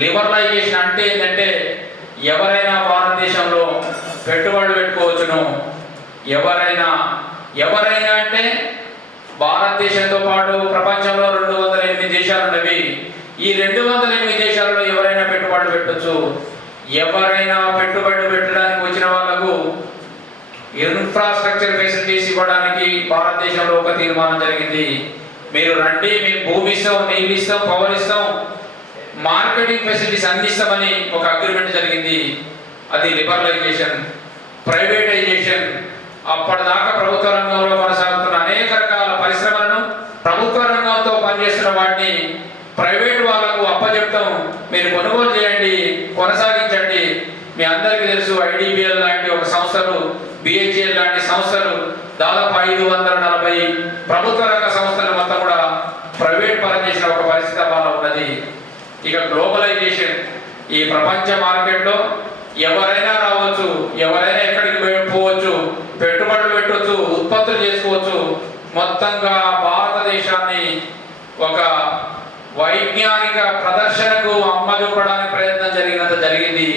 లిబరలైజేషన్ అంటే ఏంటంటే ఎవరైనా భారతదేశంలో పెట్టుబడులు పెట్టుకోవచ్చును. ఎవరైనా అంటే భారతదేశంతో పాటు ప్రపంచంలో 208 దేశాలు ఉన్నవి. ఈ 208 దేశాలలో ఎవరైనా పెట్టుబడులు పెట్టొచ్చు. ఎవరైనా పెట్టుబడులు పెట్టడానికి వచ్చిన వాళ్లకు ఇన్ఫ్రాస్ట్రక్చర్ ఫెసిలిటీస్ ఇవ్వడానికి భారతదేశంలో ఒక తీర్మానం జరిగింది. మీరు రండి, మేము భూమి ఇస్తాం, నీళ్ళు ఇస్తాం, పవర్ ఇస్తాం, మార్కెటింగ్ ఫెసిలిటీస్ అన్ని ఇస్తామని ఒక అగ్రిమెంట్ జరిగింది. అది లిబరలైజేషన్, ప్రైవేటైజేషన్. అప్పటిదాకా ప్రభుత్వ రంగంలో కొనసాగుతున్న అనేక రకాల పరిశ్రమలను, ప్రభుత్వ రంగంతో పనిచేస్తున్న వాటిని ప్రైవేట్ వాళ్ళకు అప్పచెప్తాం, మీరు కొనుగోలు చేయండి, కొనసాగించండి. మీ అందరికీ తెలుసు, ఐడిబిఎల్ లాంటి ఒక సంస్థలు, బిహెచ్ఎల్ లాంటి సంస్థలు, దాదాపు 540 ప్రభుత్వ రంగ సంస్థలు మొత్తం కూడా ప్రైవేట్ పరం చేసిన ఒక పరిస్థితి వాళ్ళ ఉన్నది. ఇక గ్లోబలైజేషన్, ఈ ప్రపంచ మార్కెట్లో ఎవరైనా రావచ్చు, ఎవరైనా ఎక్కడికి పోవచ్చు, పెట్టుబడులు పెట్టవచ్చు, ఉత్పత్తులు చేసుకోవచ్చు. మొత్తంగా భారతదేశాన్ని ఒక వైజ్ఞానిక ప్రదర్శనకు అమ్మజొప్పడానికి ప్రయత్నం జరిగింది.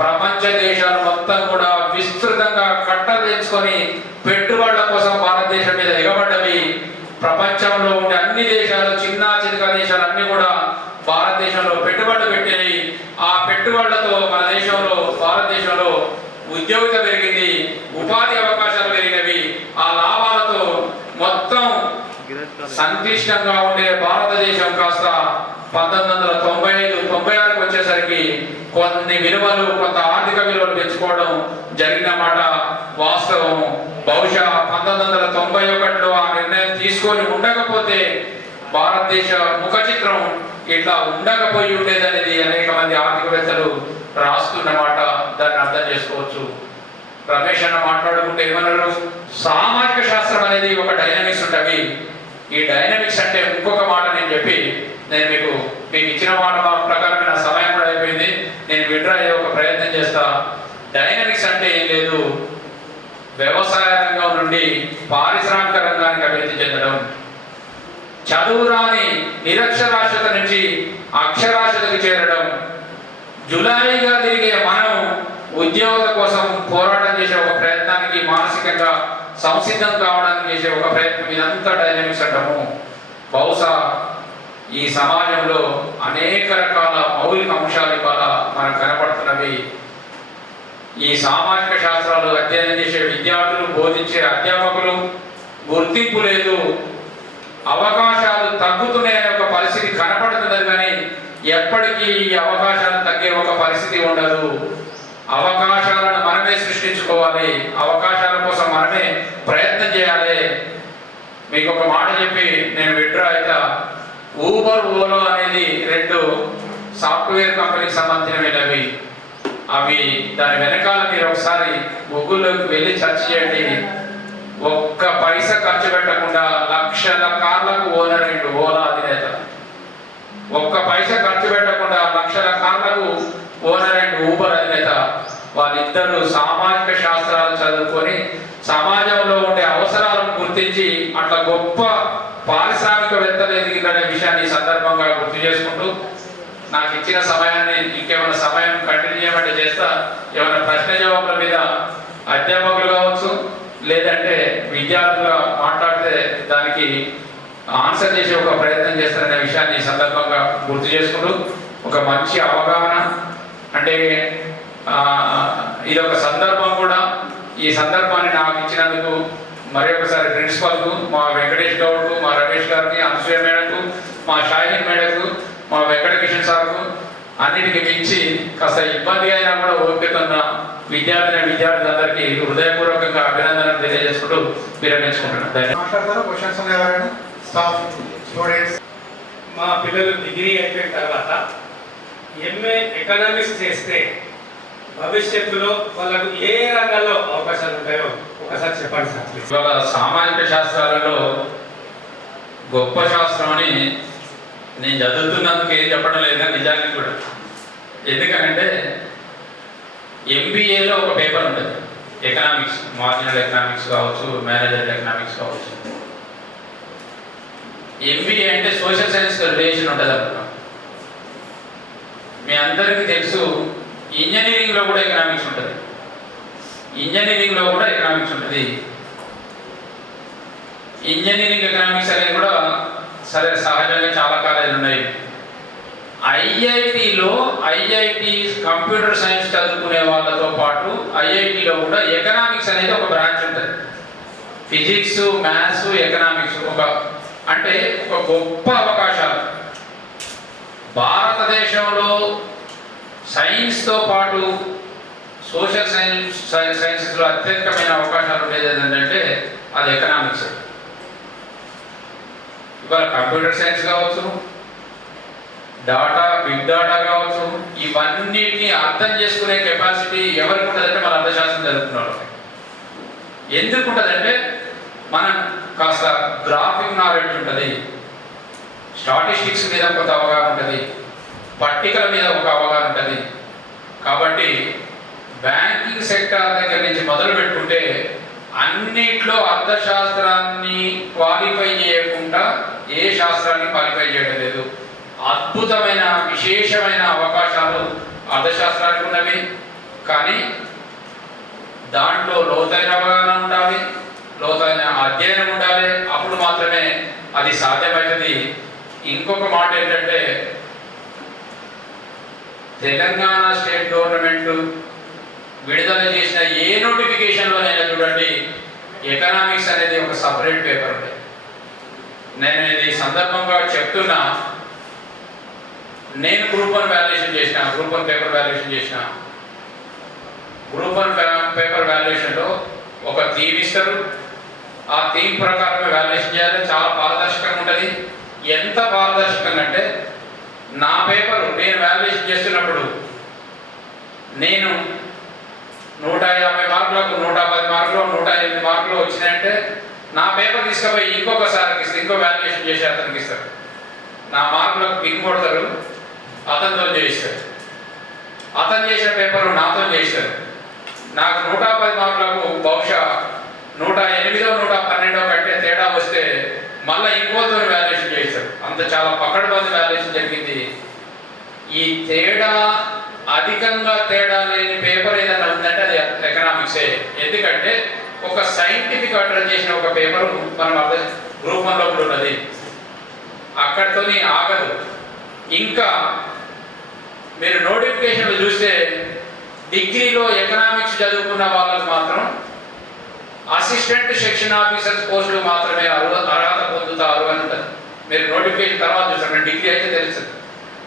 ప్రపంచ దేశాలు మొత్తం కూడా విస్తృతంగా కట్టలు తెచ్చుకొని పెట్టుబడుల కోసం భారతదేశం మీద ఎగబడ్డవి. ప్రపంచంలో ఉండే అన్ని దేశాలు, చిన్న చిన్న దేశాలు అన్ని కూడా భారతదేశంలో పెట్టుబడులు పెట్టినాయి. ఆ పెట్టుబడులతో మన దేశంలో, భారతదేశంలో ఉద్యోగిత పెరిగింది, ఉపాధి అవకాశాలు పెరిగినవి. ఆ లాభాలతో మొత్తం సంక్లిష్టంగా ఉండే భారతదేశం కాస్త 1995-96 వచ్చేసరికి కొన్ని విలువలు, కొంత ఆర్థిక విలువలు పెంచుకోవడం జరిగిన మాట వాస్తవం. బహుశా 1991లో ఆ నిర్ణయం తీసుకొని ఉండకపోతే భారతదేశ ముఖ చిత్రం ఇట్లా ఉండకపోయి ఉండేదనేది అనేక మంది ఆర్థికవేత్తలు రాస్తున్నమాట. దాన్ని అర్థం చేసుకోవచ్చు. రమేష్ అన్న మాట్లాడుకుంటే ఏమన్నారు, సామాజిక శాస్త్రం అనేది ఒక డైనమిక్స్ ఉంటుంది. ఈ డైనమిక్స్ అంటే ఇంకొక మాట నేను చెప్పి, నేను మీకు ఇచ్చిన మాట ప్రకారం నా సమయం కూడా అయిపోయింది, నేను విడ్రా అయ్యే ఒక ప్రయత్నం చేస్తా. డైనమిక్స్ అంటే ఏం లేదు, వ్యవసాయ రంగం నుండి పారిశ్రామిక రంగానికి అభివృద్ధి చెందడం, చదువురాని నిరక్షరాస్యత నుంచి అక్షరాస్యతకు చేరడం, జులాయిగా తిరిగే మనం ఉద్యోగుల కోసం పోరాటం చేసే ఒక ప్రయత్నానికి, మానసికంగా సంసిద్ధం కావడానికి చేసే ఒక ప్రయత్నం, ఇదంతా డైనమిక్స్ అంటాము. బహుశా ఈ సమాజంలో అనేక రకాల మౌలిక అంశాలు ఇవాళ మనకు కనపడుతున్నవి. ఈ సామాజిక శాస్త్రాలు అధ్యయనం చేసే విద్యార్థులు, బోధించే అధ్యాపకులు గుర్తింపు లేదు, అవకాశాలు తగ్గుతున్నాయనే ఒక పరిస్థితి కనపడుతున్నది. కానీ ఎప్పటికీ ఈ అవకాశాలు తగ్గే ఒక పరిస్థితి ఉండదు. అవకాశాలను మనమే సృష్టించుకోవాలి, అవకాశాల కోసం మనమే ప్రయత్నం చేయాలి. మీకు ఒక మాట చెప్పి నేను విడ్రా అయితే, ఊబర్, ఓలో అనేది 2 సాఫ్ట్వేర్ కంపెనీకి సంబంధించినవి. అవి దాని వెనకాల మీరు ఒకసారి గూగుల్లోకి వెళ్ళి సెర్చ్ చేయండి. ఒక్క పైసా ఖర్చు పెట్టకుండా లక్షల కార్లకు ఓనర్ అయ్యిండు ఓలా అధినేత. ఒక్క పైసా ఖర్చు పెట్టకుండా లక్షల కార్లకు ఓనర్ అయ్యిండు ఊబర్ అధినేత. వాళ్ళిద్దరూ సామాజిక శాస్త్రాలు చదువుకొని సమాజంలో ఉండే అవసరాలను గుర్తించి అట్లా గొప్ప పారిశ్రామికవేత్తలు ఎదిగిందనే విషయాన్ని సందర్భంగా గుర్తు చేసుకుంటూ, నాకు ఇచ్చిన సమయాన్ని ఇంకేమైనా సమయం కంటిన్యూ చేయమంటే చేస్తా. ఏమైనా ప్రశ్న జవాబుల మీద అధ్యాపకులు కావచ్చు, లేదంటే విద్యార్థులుగా మాట్లాడితే దానికి ఆన్సర్ చేసే ఒక ప్రయత్నం చేస్తారనే విషయాన్ని సందర్భంగా గుర్తు చేసుకుంటూ, ఒక మంచి అవగాహన అంటే ఇది ఒక సందర్భం కూడా. ఈ సందర్భాన్ని నాకు ఇచ్చినందుకు మరి ఒకసారి ప్రిన్సిపల్కు, మా వెంకటేష్ గౌడ్కు, మా రమేష్ గారికి, అనసూయ మేడకు, మా షాహీన్ మేడకు, మా వెంకటకిషన్ సార్కు, అన్నిటికి మించి కాస్త ఇబ్బంది అయినా కూడా ఓపిక ఉన్న విద్యార్థులందరికీ హృదయపూర్వకంగా అభినందనలు తెలియజేసుకుంటూ విరమించుకుంటున్నాను. మా పిల్లలు డిగ్రీ అయిపోయిన తర్వాత ఎంఏ ఎకనామిక్స్ చేస్తే భవిష్యత్తులో వాళ్ళకు ఏ రంగాల్లో అవకాశాలు ఉంటాయో ఒకసారి చెప్పండి సార్. ఇవాళ సామాజిక శాస్త్రాలలో గొప్ప శాస్త్రం అని నేను చదువుతున్నందుకు ఏం చెప్పడం లేదు, నిజానికి కూడా. ఎందుకనంటే ఎంబీఏలో ఒక పేపర్ ఉంటుంది, ఎకనామిక్స్, మార్జినల్ ఎకనామిక్స్ కావచ్చు, మేనేజర్ ఎకనామిక్స్ కావచ్చు. ఎంబీఏ అంటే సోషల్ సైన్స్ రిలేషన్ ఉంటుంది అనుకున్నాం. మీ అందరికీ తెలుసు, ఇంజనీరింగ్లో కూడా ఎకనామిక్స్ ఉంటుంది. ఇంజనీరింగ్ ఎకనామిక్స్ అనేది కూడా సరే సహజంగా చాలా కాలేజీలు ఉన్నాయి. ఐఐటి కంప్యూటర్ సైన్స్ చదువుకునే వాళ్ళతో పాటు ఐఐటిలో కూడా ఎకనామిక్స్ అనేది ఒక బ్రాంచ్ ఉంటుంది. ఫిజిక్స్, మ్యాథ్స్, ఎకనామిక్స్ అంటే ఒక గొప్ప అవకాశాలు. భారతదేశంలో సైన్స్తో పాటు సోషల్ సైన్సెస్లో అత్యధికమైన అవకాశాలు ఉండేది ఏంటంటే అది ఎకనామిక్స్. ఇవాళ కంప్యూటర్ సైన్స్ కావచ్చు, బిగ్ డాటా కావచ్చు, ఇవన్నిటిని అర్థం చేసుకునే కెపాసిటీ ఎవరికి ఉంటుందంటే మన అర్థశాస్త్రం జరుగుతున్నారు. ఎందుకు ఉంటుందంటే మనం కాస్త గ్రాఫిక్ నాలెడ్జ్ ఉంటుంది, స్టాటిస్టిక్స్ మీద కొంత అవగాహన ఉంటుంది, పట్టికల మీద ఒక అవగాహన ఉంటుంది. కాబట్టి బ్యాంకింగ్ సెక్టార్ దగ్గర నుంచి మొదలు పెట్టుకుంటే అన్నిట్లో అర్థశాస్త్రాన్ని క్వాలిఫై చేయకుండా ఏ శాస్త్రాన్ని క్వాలిఫై చేయడం లేదు. అద్భుతమైన విశేషమైన అవకాశాలు అర్థశాస్త్రానికి ఉన్నవి. కానీ దాంట్లో లోతైన అవగాహన ఉండాలి, లోతైన అధ్యయనం ఉండాలి. అప్పుడు మాత్రమే అది సాధ్యమవుతుంది. ఇంకొక మాట ఏంటంటే తెలంగాణ స్టేట్ గవర్నమెంట్ విడుదల చేసిన ఏ నోటిఫికేషన్లోనైనా చూడండి, ఎకనామిక్స్ అనేది ఒక సపరేట్ పేపర్ ఉంది. నేను ఇది సందర్భంగా చెప్తున్నా, నేను గ్రూప్ 1 వాల్యుయేషన్ చేసిన, గ్రూప్ 1 పేపర్ వాల్యుయేషన్ చేసిన. గ్రూప్ 1 పేపర్ వాల్యుయేషన్లో ఒక థీమ్ ఇస్తారు, ఆ థీమ్ ప్రకారమే వాల్యుయేషన్ చేయాలి. చాలా పారదర్శకంగా ఉంటుంది. ఎంత పారదర్శకంగా అంటే నా పేపరు నేను వాల్యుయేషన్ చేస్తున్నప్పుడు నేను 150 మార్కులకు 110 మార్కులు 108 మార్కులు వచ్చినాయంటే నా పేపర్ తీసుకుపోయి ఇంకొకసారికి ఇస్తే ఇంకో వాల్యుయేషన్ చేసి అతనికి ఇస్తారు. నా మార్కులకు పిన్ కొడతారు, అతనితో చేయిస్తారు. అతను చేసిన పేపర్ నాతో చేయిస్తారు. నాకు 110 మార్కులకు బహుశా 108 112 కంటే తేడా వస్తే మళ్ళీ ఇంకోతో వాల్యుయేషన్ చేయిస్తారు. అంత చాలా పకడ్బందీ వాల్యుయేషన్ జరిగింది. ఈ తేడా అధికంగా తేడా లేని పేపర్ ఏదైనా ఉందంటే అది ఎకనామిక్సే. ఎందుకంటే ఒక సైంటిఫిక్ అడ్రస్ చేసిన ఒక పేపర్ మనం గ్రూప్ 1లో కూడా ఉన్నది, అక్కడితోని ఆగదు. ఇంకా మీరు నోటిఫికేషన్లు చూస్తే డిగ్రీలో ఎకనామిక్స్ చదువుకున్న వాళ్ళకు మాత్రం అసిస్టెంట్ సెక్షన్ ఆఫీసర్స్ పోస్టులు మాత్రమే అర్హత పొందుతారు అని ఉంటుంది. మీరు నోటిఫికేషన్ తర్వాత చూస్తారు, డిగ్రీ అయితే తెలుస్తుంది.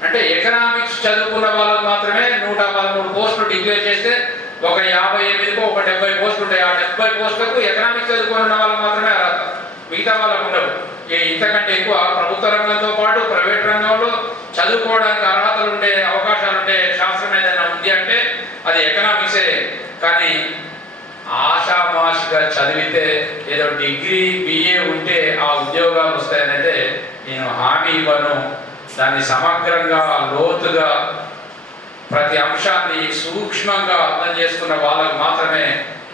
అంటే ఎకనామిక్స్ చదువుకున్న వాళ్ళకు మాత్రమే 113 పోస్టులు డిక్లేర్ చేస్తే ఒక 58కు ఒక 70 పోస్టులు ఉంటాయి. ఆ 70 పోస్టులకు ఎకనామిక్స్ చదువుకున్న వాళ్ళకు మాత్రమే అర్హత, మిగతా వాళ్ళకు ఉండవు. ఇంతకంటే ఎక్కువ ప్రభుత్వ రంగంతో పాటు ప్రైవేట్ రంగంలో చదువుకోవడానికి అర్హతలు ఉండే అవకాశాలు ఉండే శాస్త్రం ఏదైనా ఉంది అంటే అది ఎకనామిక్సే. కానీ ఆషామాషిగా చదివితే ఏదో డిగ్రీ బిఏ ఉంటే ఆ ఉద్యోగాలు వస్తాయనైతే నేను హామీ ఇవ్వను. దాన్ని సమగ్రంగా లోతుగా ప్రతి అంశాన్ని సూక్ష్మంగా అర్థం చేసుకున్న వాళ్ళకు మాత్రమే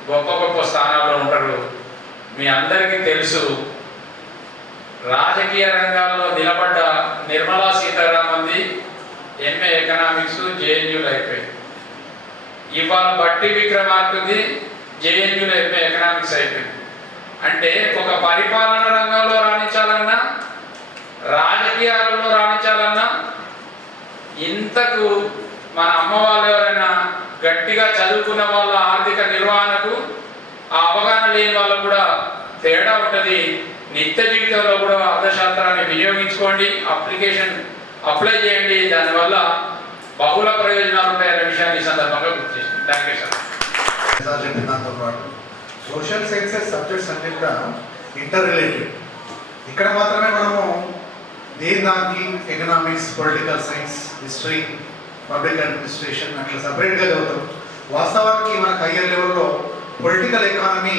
గొప్ప గొప్ప స్థానాల్లో ఉంటారు. మీ అందరికీ తెలుసు, రాజకీయ రంగాల్లో నిలబడ్డ నిర్మలా సీతారామన్ది ఎంఏ ఎకనామిక్స్ జేఎన్యూలో అయిపోయింది. ఇవాళ బట్టి విక్రమార్కది జేఎన్యూలో ఎంఏ ఎకనామిక్స్ అయిపోయింది. అంటే ఒక పరిపాలన రంగంలో రాణించాలన్నా, రాజకీయాలలో రాణించాలన్నా, ఇంతకు మన అమ్మ వాళ్ళు ఎవరైనా గట్టిగా చదువుకున్న వాళ్ళ ఆర్థిక నిర్వహణకు ఆ అవగాహన లేని వాళ్ళకు కూడా తేడా ఉంటుంది. నిత్య జీవితంలో కూడా అర్థశాస్త్రాన్ని వినియోగించుకోండి, అప్లై చేయండి. దానివల్ల బహుళ ప్రయోజనాలు ఉంటాయనే విషయాన్ని ఈ సందర్భంగా గుర్తు చేసింది. Thank you sir. చెప్పినంత పాటు సోషల్ సైన్సెస్ సబ్జెక్ట్స్ అన్ని కూడా ఇంటర్ రిలేటెడ్. ఇక్కడ మాత్రమే మనము దానికి economics, political science, history, public administration అట్లా సపరేట్గా చదువుతాం. వాస్తవానికి మనకు హయ్యర్ లెవెల్లో పొలిటికల్ ఎకానమీ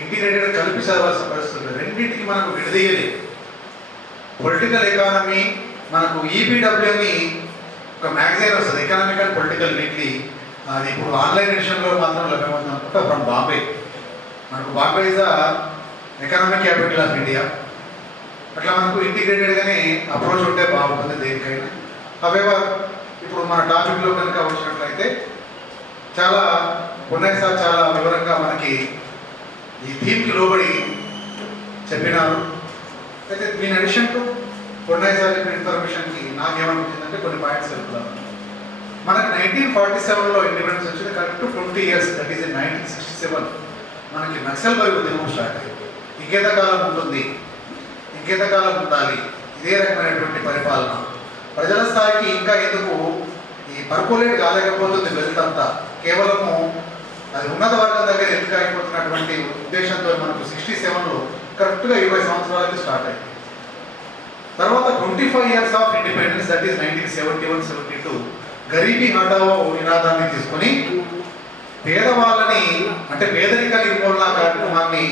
ఇంటిగ్రేటెడ్ కలిపి చదవాల్సిన పరిస్థితులు. రెండింటికి మనకు విడదీయలేదు. పొలిటికల్ ఎకానమీ మనకు ఈపీడబ్ల్యూ అని ఒక మ్యాగజైన్ వస్తుంది, ఎకనామిక్ అండ్ పొలిటికల్ వీక్లీ. అది ఇప్పుడు ఆన్లైన్ ఎడిషన్లో మాత్రం లభ్యమవుతుంది అనుకుంటా. ఫ్రమ్ బాంబే. మనకు Bombay is the economic capital of India. అట్లా మనకు ఇంటిగ్రేటెడ్గానే అప్రోచ్ ఉంటే బాగుంటుంది దేనికైనా. హవెవర్ ఇప్పుడు మన టాపిక్లో కనుక వచ్చినట్లయితే చాలా ఉన్నాయి సార్, చాలా వివరంగా మనకి ఈ థీమ్కి లోబడి చెప్పినారు. అయితే దీని అడిషన్ టు కొన్నాయిసారి ఇన్ఫర్మేషన్కి నాకేమనిపించిందంటే కొన్ని పాయింట్స్ చెప్తున్నాను. మనకు 1947లో ఇండిపెండెన్స్ వచ్చింది, correct 20 years, that is in 1967 మనకి నక్సల్బరీ ఉద్యమం స్టార్ట్ అయింది. ఇంకేతకాలం ఉంటుంది, ఇంకేతకాలం ఉండాలి ఇదే రకమైనటువంటి పరిపాలన, ప్రజల స్థాయికి ఇంకా ఎందుకు ఈ పర్కోలేట్ కాలేకపోతుంది వెల్త్ అంతా, కేవలము అది ఉన్నత వర్గం దగ్గర ఎందుకు అయిపోతున్నటువంటి ఉద్దేశంతో మనకు 67లో కరెక్ట్గా 20 సంవత్సరాలకి స్టార్ట్ అయింది. తర్వాత 25 years of independence, that is 1971-72 గరీబీ హఠావో నినాదాన్ని తీసుకొని పేదవాళ్ళని అంటే పేదరిక నిర్మూలన కార్యక్రమాన్ని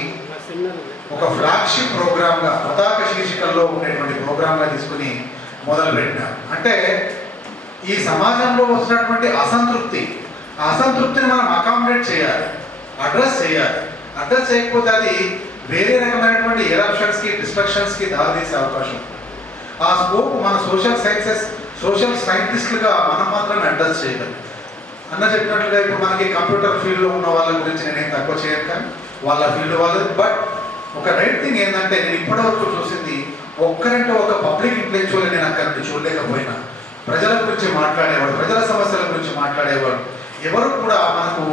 ఒక ఫ్లాగ్షిప్ ప్రోగ్రామ్గా పతాక శీర్షికల్లో ఉండేటువంటి ప్రోగ్రామ్గా తీసుకుని మొదలుపెట్టినారు. అంటే ఈ సమాజంలో వస్తున్నటువంటి అసంతృప్తిని మనం అకామిడేట్ చేయాలి, అడ్రస్ చేయాలి. అడ్రస్ చేయకపోతే అది వేరే రకమైనటువంటి ఎరప్షన్స్కి, డిస్ట్రక్షన్స్కి దారితీసే అవకాశం. ఆ స్కోప్ మన సోషల్ సైంటిస్టులుగా మనం మాత్రమే అడ్రస్ చేయగలం. అన్న చెప్పినట్లుగా ఇప్పుడు మనకి కంప్యూటర్ ఫీల్డ్లో ఉన్న వాళ్ళ గురించి నేనేం తక్కువ చేయను, కానీ వాళ్ళ ఫీల్డ్ వాళ్ళది. బట్ ఒక రైట్ థింగ్ ఏంటంటే నేను ఇప్పటివరకు చూసింది ఒక్కరంటే ఒక పబ్లిక్ ఇంటెలెక్చువల్ నేను అక్కడి నుంచి చూడలేకపోయినా, ప్రజల గురించి మాట్లాడేవాడు, ప్రజల సమస్యల గురించి మాట్లాడేవాడు ఎవరు కూడా మనకు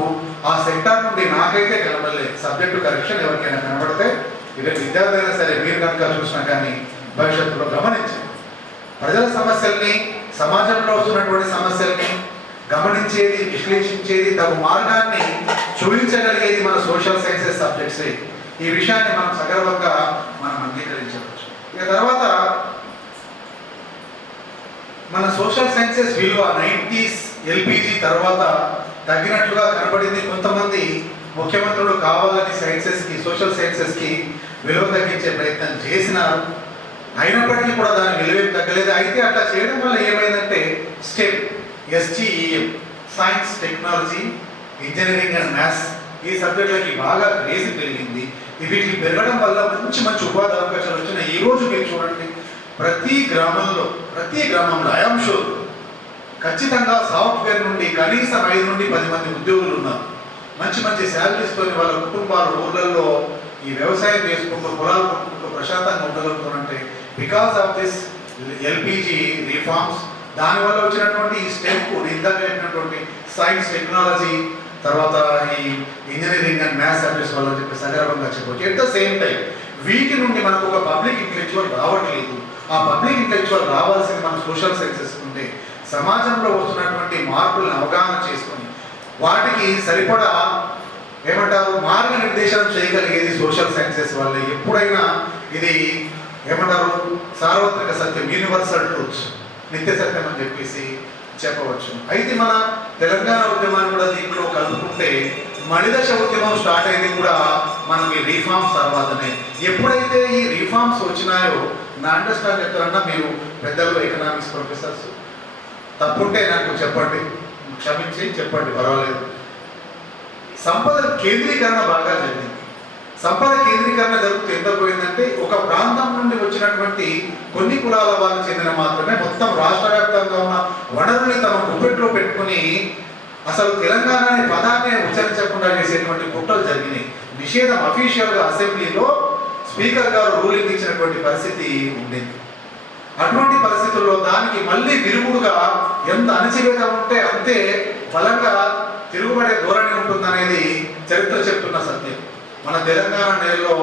ఆ సెక్టార్ నుండి నాకైతే కనబడలేదు. సబ్జెక్టు కరెక్షన్ ఎవరికైనా కనబడితే ఇక విద్యార్థులైనా సరే మీరు కనుక చూసినా కానీ భవిష్యత్తులో గమనించండి. ప్రజల సమస్యల్ని, సమాజంలో వస్తున్నటువంటి సమస్యల్ని గమనించేది, విశ్లేషించేది, తగు మార్గాన్ని చూపించగలిగేది మన సోషల్ సైన్సెస్ సబ్జెక్ట్సే. ఈ విషయాన్ని మనం సగర్వంగా మనం అంగీకరించవచ్చు. ఇక తర్వాత మన సోషల్ సైన్సెస్ విలువ 90s LPG తర్వాత తగ్గినట్లుగా కనబడింది. కొంతమంది ముఖ్యమంత్రులు కావాలని సైన్సెస్కి, సోషల్ సైన్సెస్కి విలువ తగ్గించే ప్రయత్నం చేసినారు. అయినప్పటికీ కూడా దాని విలువేం తగ్గలేదు. అయితే అట్లా చేయడం వల్ల ఏమైందంటే stem, STEM, science, technology, engineering and maths ఈ సబ్జెక్టులకి బాగా క్రేజ్ పెరిగింది. వీటికి పెరగడం వల్ల మంచి ఉపాధి అవకాశాలు వచ్చినాయి. ఈరోజు మీరు చూడండి, ప్రతి గ్రామంలో ఐఎమ్ షూర్ ఖచ్చితంగా సాఫ్ట్వేర్ నుండి కనీసం 5 నుండి 10 మంది ఉద్యోగులు ఉన్నారు. మంచి శాలరీస్తో వాళ్ళ కుటుంబాలు ఊళ్ళల్లో ఈ వ్యవసాయం చేసుకుంటూ, పొలాలు కొట్టుకుంటూ ప్రశాంతంగా ఉండగలుగుతారంటే because of this LPG reforms. దానివల్ల వచ్చినటువంటి ఈ స్టెప్ ఇందాక చెప్పినటువంటి సైన్స్, టెక్నాలజీ, తర్వాత ఈ ఇంజనీరింగ్ అండ్ మ్యాథ్స్ సబ్జెక్ట్స్ వల్ల చెప్పి సగర్వంగా చెప్పవచ్చు. ఎట్ ద సేమ్ టైం వీటి నుండి మనకు ఒక పబ్లిక్ ఇంటెలెక్చువల్ రావట్లేదు. ఆ పబ్లిక్ ఇంటెలెక్చువల్ రావాల్సింది మన సోషల్ సైన్సెస్ ఉంటే సమాజంలో వస్తున్నటువంటి మార్పులను అవగాహన చేసుకొని వాటికి సరిపడా ఏమంటారు మార్గనిర్దేశనం చేయగలిగేది సోషల్ సైన్సెస్ వల్లే. ఎప్పుడైనా ఇది ఏమంటారు సార్వత్రిక సత్యం, యూనివర్సల్ ట్రూత్స్, నిత్య సత్యం అని చెప్పేసి చెప్పవచ్చు. అయితే మన తెలంగాణ ఉద్యమాన్ని కూడా దీంట్లో కలుపుకుంటే మణిదశ ఉద్యమం స్టార్ట్ అయింది కూడా మనకి రీఫార్మ్స్ తర్వాతనే. ఎప్పుడైతే ఈ రీఫార్మ్స్ వచ్చినాయో నా అండర్స్టాండ్ చెప్తారన్నా, మీరు పెద్దలు ఎకనామిక్స్ ప్రొఫెసర్స్, తప్పుంటే నాకు చెప్పండి, క్షమించి చెప్పండి, పర్వాలేదు. సంపద కేంద్రీకరణ బాగా జరిగింది. సంపద కేంద్రీకరణ జరుగుతూ ఎంత పోయిందంటే ఒక ప్రాంతం నుండి వచ్చినటువంటి కొన్ని కులాల వాళ్ళకి చెందిన మాత్రమే మొత్తం రాష్ట్ర వ్యాప్తంగా ఉన్న వనరుల్ని తమ గుప్పెట్లో పెట్టుకుని అసలు తెలంగాణ అనే పదాన్ని ఉచ్చరించకుండా చేసేటువంటి కుట్రలు జరిగినాయి. నిషేధం అఫీషియల్గా అసెంబ్లీలో స్పీకర్ గారు రూలింగ్ ఇచ్చినటువంటి పరిస్థితి ఉండింది. అటువంటి పరిస్థితుల్లో దానికి మళ్ళీ విరుగుడుగా ఎంత అణచివేత ఉంటే అంతే బలంగా తిరుగుబడే ధోరణి ఉంటుందనేది చరిత్ర చెప్తున్న సత్యం. మన తెలంగాణ నేలలో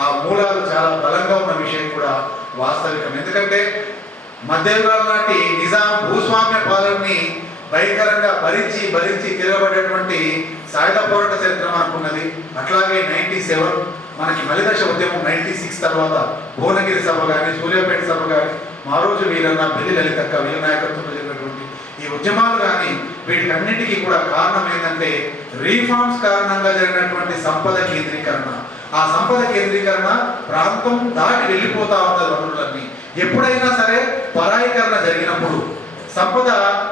ఆ మూలాలు చాలా బలంగా ఉన్న విషయం కూడా వాస్తవికం. ఎందుకంటే మధ్యయుగాల నాటి నిజాం భూస్వామ్య పాలనని భయంకరంగా భరించి తిరగబడేటువంటి సాయుధ పోరాట చరిత్ర మనకున్నది. అట్లాగే 97 మనకి మలిదశ ఉద్యమం, 96 తర్వాత భువనగిరి సభ కానీ, సూర్యాపేట సభ కానీ, మారోజు వీరన్న, పెళ్లి లలితక్క వీళ్ళ నాయకత్వంలో జరిగినటువంటి ఈ ఉద్యమాలు కానీ వీటికన్నిటికీ కూడా కారణం ఏంటంటే రీఫార్మ్స్ కారణంగా జరిగినటువంటి సంపద కేంద్రీకరణ. ఆ సంపద కేంద్రీకరణ ప్రాంతం దాటి వెళ్ళిపోతా ఉన్నది వనరులన్నీ. ఎప్పుడైనా సరే పరాయీకరణ జరిగినప్పుడు సంపద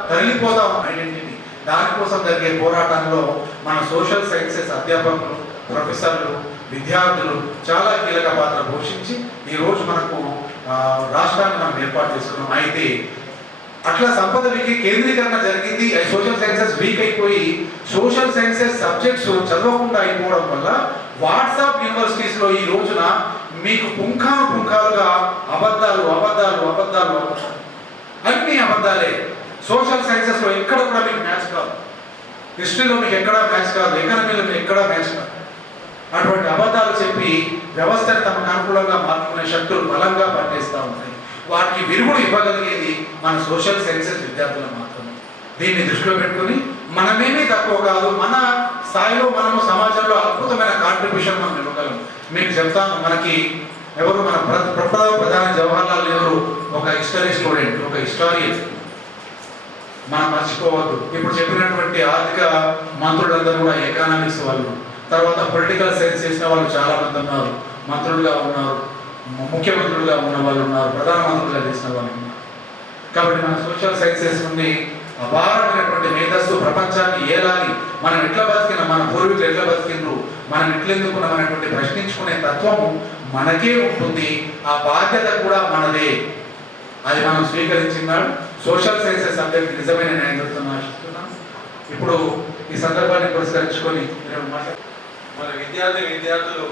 తరలిపోదాం ఐడెంటిటీ. దానికోసం జరిగే పోరాటంలో మన సోషల్ సైన్సెస్ అధ్యాపకులు, ప్రొఫెసర్లు, విద్యార్థులు చాలా కీలక పాత్ర పోషించి ఈరోజు మనకు రాష్ట్రాన్ని మనం ఏర్పాటు చేసుకున్నాం. అయితే అట్లా సంపద కేంద్రీకరణ జరిగింది. సోషల్ సైన్సెస్ వీక్ అయిపోయి సోషల్ సైన్సెస్ సబ్జెక్ట్స్ చదవకుండా అయిపోవడం వల్ల వాట్సాప్ యూనివర్సిటీస్లో ఈ రోజున మీకు పుంఖాలుగా అబద్ధాలు అబద్ధాలు అబద్ధాలు అబద్ధాలు అన్ని అబద్ధాలే. సోషల్ సైన్సెస్లో ఎక్కడ కూడా మీకు మ్యాచ్ కాదు, హిస్టరీలో మీకు ఎక్కడా మ్యాచ్ కాదు, ఎకనమీలో మీకు ఎక్కడా మ్యాచ్ కాదు. అటువంటి అబద్ధాలు చెప్పి వ్యవస్థను తమకు అనుకూలంగా మార్చుకునే శక్తులు బలంగా పనిచేస్తూ ఉంటాయి. వాటికి విరుగుడు ఇవ్వగలిగేది మన సోషల్ సైన్సెస్ విద్యార్థులు మాత్రమే. దీన్ని దృష్టిలో పెట్టుకుని మనమేమీ తక్కువ కాదు, మన స్థాయిలో మనము సమాజంలో అద్భుతమైన కాంట్రిబ్యూషన్ మనం ఇవ్వగలం. మీకు చెప్తాను, మనకి ఎవరు మన ప్రధాని జవహర్లాల్ నెహ్రూ ఒక హిస్టరీ స్టూడెంట్, ఒక హిస్టారియన్, మనం మర్చిపోవద్దు. ఇప్పుడు చెప్పినటువంటి ఆర్థిక మంత్రులందరూ కూడా ఎకనామిక్స్ వాళ్ళు, తర్వాత పొలిటికల్ సైన్స్ చేసిన వాళ్ళు చాలా మంది ఉన్నారు, మంత్రులుగా ఉన్నారు, ముఖ్యమంత్రులుగా ఉన్న వాళ్ళు ఉన్నారు, ప్రధానమంత్రులుగా చేసిన వాళ్ళు ఉన్నారు. కాబట్టి మన సోషల్ సైన్సెస్ నుండి అపారమైనటువంటి మేధస్సు ప్రపంచాన్ని ఏలాలి, మనం ఎట్లా బతికిన, మన పూర్వీకులు ఎట్లా బతికిండ్రు, మనం ఎట్లెందుకున్నాం అనేటువంటి ప్రశ్నించుకునే తత్వము మనకే ఉంటుంది. ఆ బాధ్యత కూడా మనదే, అది మనం స్వీకరించినాడు. సోషల్ సైన్సెస్ సబ్జెక్ట్ నిజమైన న్యాయదత్వం ఆశిస్తున్నాను. ఇప్పుడు ఈ సందర్భాన్ని పురస్కరించుకొని మన విద్యార్థులు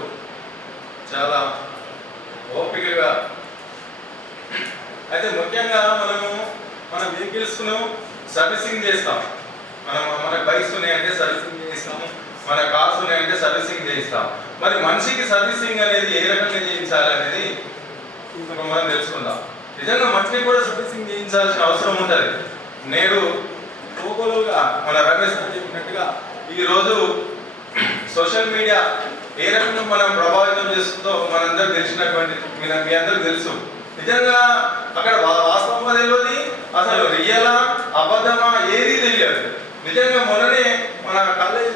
చాలా ఓపికగా, అయితే ముఖ్యంగా మన వెహికల్స్ను సర్వీసింగ్ చేస్తాం. మన బైక్స్ ఉన్నాయంటే సర్వీసింగ్ చేయిస్తాము, మన కార్స్ ఉన్నాయంటే సర్వీసింగ్ చేయిస్తాం. మరి మనిషికి సర్వీసింగ్ అనేది ఏ రకంగా చేయించాలి అనేది మనం తెలుసుకుందాం. నిజంగా మనిషికి కూడా సర్వీసింగ్ చేయించాల్సిన అవసరం ఉంటుంది. నేడు టోకోలుగా మన రమేష్ చెప్పినట్టుగా ఈరోజు సోషల్ మీడియా ఏ రకంగా మనం ప్రభావితం చేస్తుందో మనందరూ తెలిసినటువంటి మీ అందరికి తెలుసు. నిజంగా అక్కడ వాస్తవంగా తెలియదు, అసలు రియలా అబద్ధమా ఏది తెలియదు. నిజంగా మొన్ననే మన కాలేజ్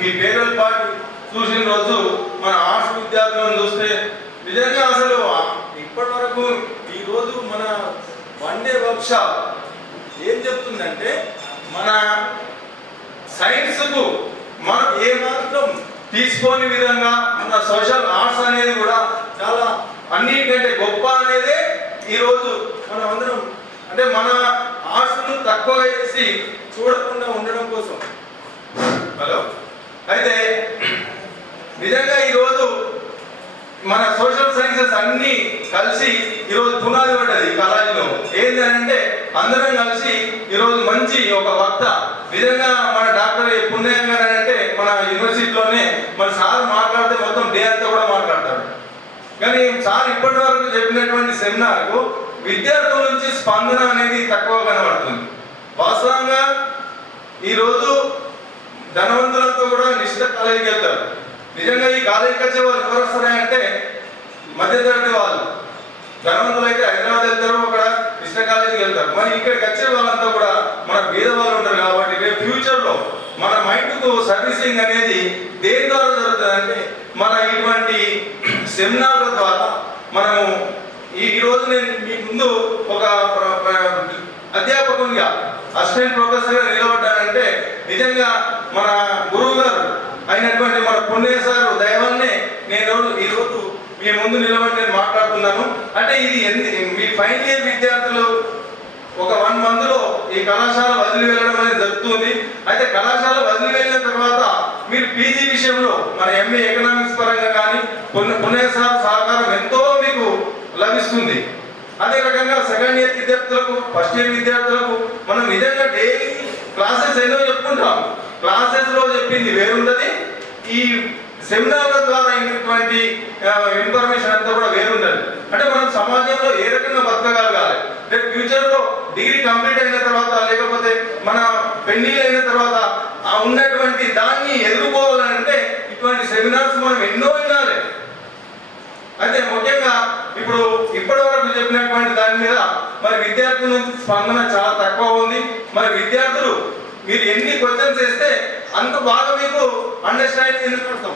మీ పేరుల పార్టీ చూసిన రోజు మన ఆర్ట్స్ విద్యార్థులను చూస్తే నిజంగా అసలు ఇప్పటి వరకు ఈరోజు మన వన్ డే వర్క్షాప్ ఏం చెప్తుందంటే మన సైన్స్కు మనం ఏ మాత్రం తీసుకోని విధంగా మన సోషల్ ఆర్ట్స్ అనేది కూడా చాలా అన్నిటికంటే గొప్ప అనేదే ఈరోజు మనం అందరం, అంటే మన ఆర్ట్స్ను తక్కువ చేసి చూడకుండా ఉండడం కోసం. హలో, అయితే నిజంగా ఈరోజు మన సోషల్ సైన్సెస్ అన్ని కలిసి ఈరోజు పునాది పడ్డది కాలేజీలో. ఏంటంటే అందరం కలిసి ఈరోజు మంచి ఒక వక్త, నిజంగా మన డాక్టర్ పుణ్యం గారు అంటే మన యూనివర్సిటీలోనే మన సార్ మాట్లాడితే మొత్తం డే అంతా కూడా మాట్లాడతాడు. కానీ సార్ ఇప్పటి వరకు చెప్పినటువంటి సెమినార్కు విద్యార్థుల నుంచి స్పందన అనేది తక్కువ కనబడుతుంది. వాస్తవంగా ఈరోజు ధనవంతులతో కూడా నిశ్చిత కాలేజీకి వెళ్తారు. నిజంగా ఈ కాలేజీకి వచ్చే వాళ్ళు ఎవరు వస్తున్నాయంటే మధ్యతరగతి వాళ్ళు. ధనవంతులు అయితే హైదరాబాద్ వెళ్తారు, అక్కడ నిశ్చిత కాలేజీకి వెళ్తారు. మరి ఇక్కడికి వచ్చే వాళ్ళంతా కూడా మన పేద వాళ్ళు ఉంటారు. కాబట్టి రేపు ఫ్యూచర్లో మన మైండ్కు సర్వీసింగ్ అనేది దేని ద్వారా జరుగుతుంది అంటే మన ఇటువంటి సెమినార్ల ద్వారా మనము ఈరోజు నేను మీ ముందు ఒక అధ్యాపకునిగా అసిస్టెంట్ ప్రొఫెసర్గా నిలబడ్డానంటే నిజంగా మన గురువు గారు అయినటువంటి మన పుణ్య సారు దయవల్లనే నేను ఈరోజు మీ ముందు నిలబడి నేను మాట్లాడుతున్నాను. అంటే ఇది మీ ఫైనల్ ఇయర్ విద్యార్థులు ఒక 1 మంత్లో ఈ కళాశాల వదిలి వెళ్ళడం అనేది జరుగుతుంది. అయితే కళాశాల వదిలి వెళ్ళిన తర్వాత మీరు పీజీ విషయంలో మన ఎంఏ ఎకనామిక్స్ పరంగా కానీ పుణ్య సార్ సహకారం ఎంతో మీకు లభిస్తుంది. అదే రకంగా సెకండ్ ఇయర్ విద్యార్థులకు, ఫస్ట్ ఇయర్ విద్యార్థులకు మనం నిజంగా డైలీ క్లాసెస్ ఎన్నో చెప్పుకుంటాం. క్లాసెస్లో చెప్పింది వేరుండదు, ఈ సెమినార్ల ద్వారా అయినటువంటి ఇన్ఫర్మేషన్ అంతా కూడా వేరుండదు. అంటే మనం సమాజంలో ఏ రకంగా బతకగలగాలి, రేపు ఫ్యూచర్లో డిగ్రీ కంప్లీట్ అయిన తర్వాత లేకపోతే మన పెళ్లిళ్ళు అయిన తర్వాత ఉన్నటువంటి దాన్ని ఎదుర్కోవాలంటే ఇటువంటి సెమినార్స్ మనం ఎన్నో వినాలి. అయితే ముఖ్యంగా ఇప్పుడు ఇప్పటి వరకు చెప్పినటువంటి దాని మీద మరి విద్యార్థుల నుంచి స్పందన చాలా తక్కువ ఉంది. మరి విద్యార్థులు మీరు ఎన్ని క్వశ్చన్స్ వేస్తే అంత బాగా మీకు అండర్స్టాండింగ్ ఎందుకు పడతాం.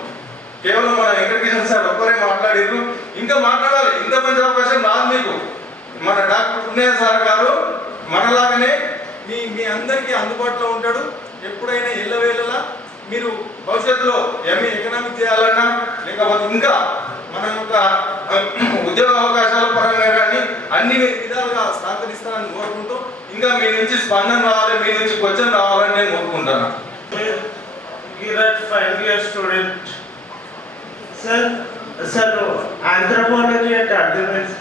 కేవలం మన వెంకటకృష్ణ సార్ ఒక్కరే మాట్లాడారు, ఇంకా మాట్లాడాలి, ఇంత మంచి అవకాశం రాదు మీకు. మన డాక్టర్ పుణ్య సార్ గారు మనలాగానే మీ అందరికీ అందుబాటులో ఉంటాడు. ఎప్పుడైనా ఎల్లవేళలా మీరు భవిష్యత్తులో ఎంఏ ఎకనామిక్స్ చేయాలన్నా లేకపోతే ఇంకా మన యొక్క ఉద్యోగ అవకాశాల పరంగా కానీ అన్ని విధాలుగా సహకరిస్తానని కోరుకుంటూ ఇంకా మీ నుంచి స్పందన రావాలి, మీ నుంచి క్వశ్చన్ రావాలని నేను కోరుకుంటున్నాను. Fine year student. Sir, అసలు ఆంథ్రోపాలజీ అంటే అర్థమైంది.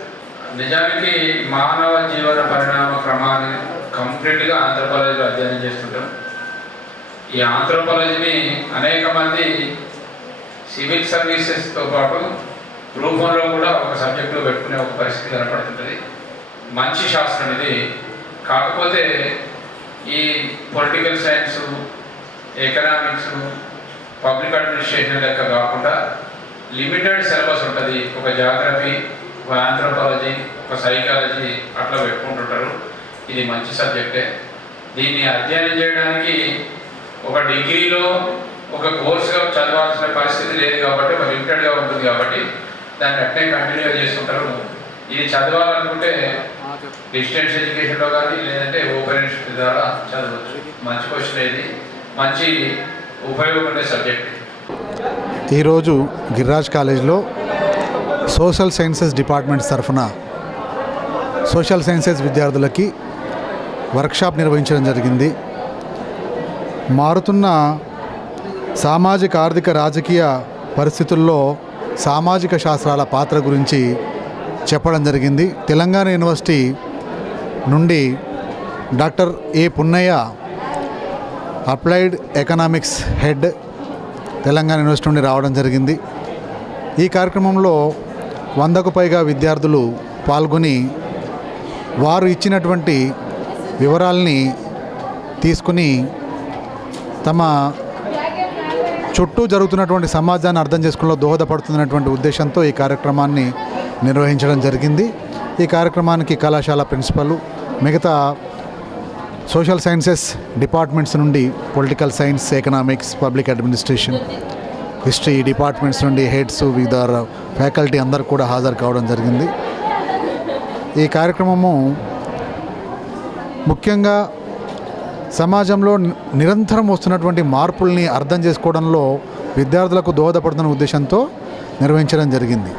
నిజానికి మానవ జీవన పరిణామ క్రమాన్ని కంప్లీట్గా ఆంథ్రోపాలజీలో అధ్యయనం చేస్తుంటాం. ఈ ఆంథ్రోపాలజీని అనేక మంది సివిల్ సర్వీసెస్తో పాటు గ్రూప్ 1లో కూడా ఒక సబ్జెక్టులో పెట్టుకునే ఒక పరిస్థితి కనపడుతుంటుంది. మంచి శాస్త్రం ఇది. కాకపోతే ఈ political science, economics, public administration లెక్క కాకుండా లిమిటెడ్ సిలబస్ ఉంటుంది. ఒక జాగ్రఫీ, ఒక ఆంథ్రోపాలజీ, ఒక సైకాలజీ అట్లా పెట్టుకుంటుంటారు. ఇది మంచి సబ్జెక్టే. దీన్ని అధ్యయనం చేయడానికి ఒక డిగ్రీలో ఒక కోర్సుగా చదవాల్సిన పరిస్థితి లేదు కాబట్టి, ఒక లిమిటెడ్గా ఉంటుంది కాబట్టి దాన్ని అట్నే కంటిన్యూ చేస్తుంటారు. ఇది చదవాలనుకుంటే డిస్టెన్స్ ఎడ్యుకేషన్లో కానీ లేదంటే ఓపెన్ యూనివర్సిటీ ద్వారా చదవచ్చు. మంచి క్వశ్చన్ ఇది, మంచి ఉపయోగపడే సబ్జెక్ట్. ఈరోజు గిరిరాజ్ కాలేజ్లో సోషల్ సైన్సెస్ డిపార్ట్మెంట్ తరఫున సోషల్ సైన్సెస్ విద్యార్థులకి వర్క్షాప్ నిర్వహించడం జరిగింది. మారుతున్న సామాజిక, ఆర్థిక, రాజకీయ పరిస్థితుల్లో సామాజిక శాస్త్రాల పాత్ర గురించి చెప్పడం జరిగింది. తెలంగాణ యూనివర్సిటీ నుండి డాక్టర్ ఏ Punnaiah, applied economics head, Telangana university నుండి రావడం జరిగింది. ఈ కార్యక్రమంలో 100కు పైగా విద్యార్థులు పాల్గొని వారు ఇచ్చినటువంటి వివరాల్ని తీసుకుని తమ చుట్టూ జరుగుతున్నటువంటి సమాజాన్ని అర్థం చేసుకోవడంలో దోహదపడుతున్నటువంటి ఉద్దేశంతో ఈ కార్యక్రమాన్ని నిర్వహించడం జరిగింది. ఈ కార్యక్రమానికి కళాశాల ప్రిన్సిపల్, మిగతా సోషల్ సైన్సెస్ డిపార్ట్మెంట్స్ నుండి political science, economics, public administration, history departments నుండి హెడ్స్, వివిధ ఫ్యాకల్టీ అందరూ కూడా హాజరు కావడం జరిగింది. ఈ కార్యక్రమము ముఖ్యంగా సమాజంలో నిరంతరం వస్తున్నటువంటి మార్పుల్ని అర్థం చేసుకోవడంలో విద్యార్థులకు దోహదపడుతున్న ఉద్దేశంతో నిర్వహించడం జరిగింది.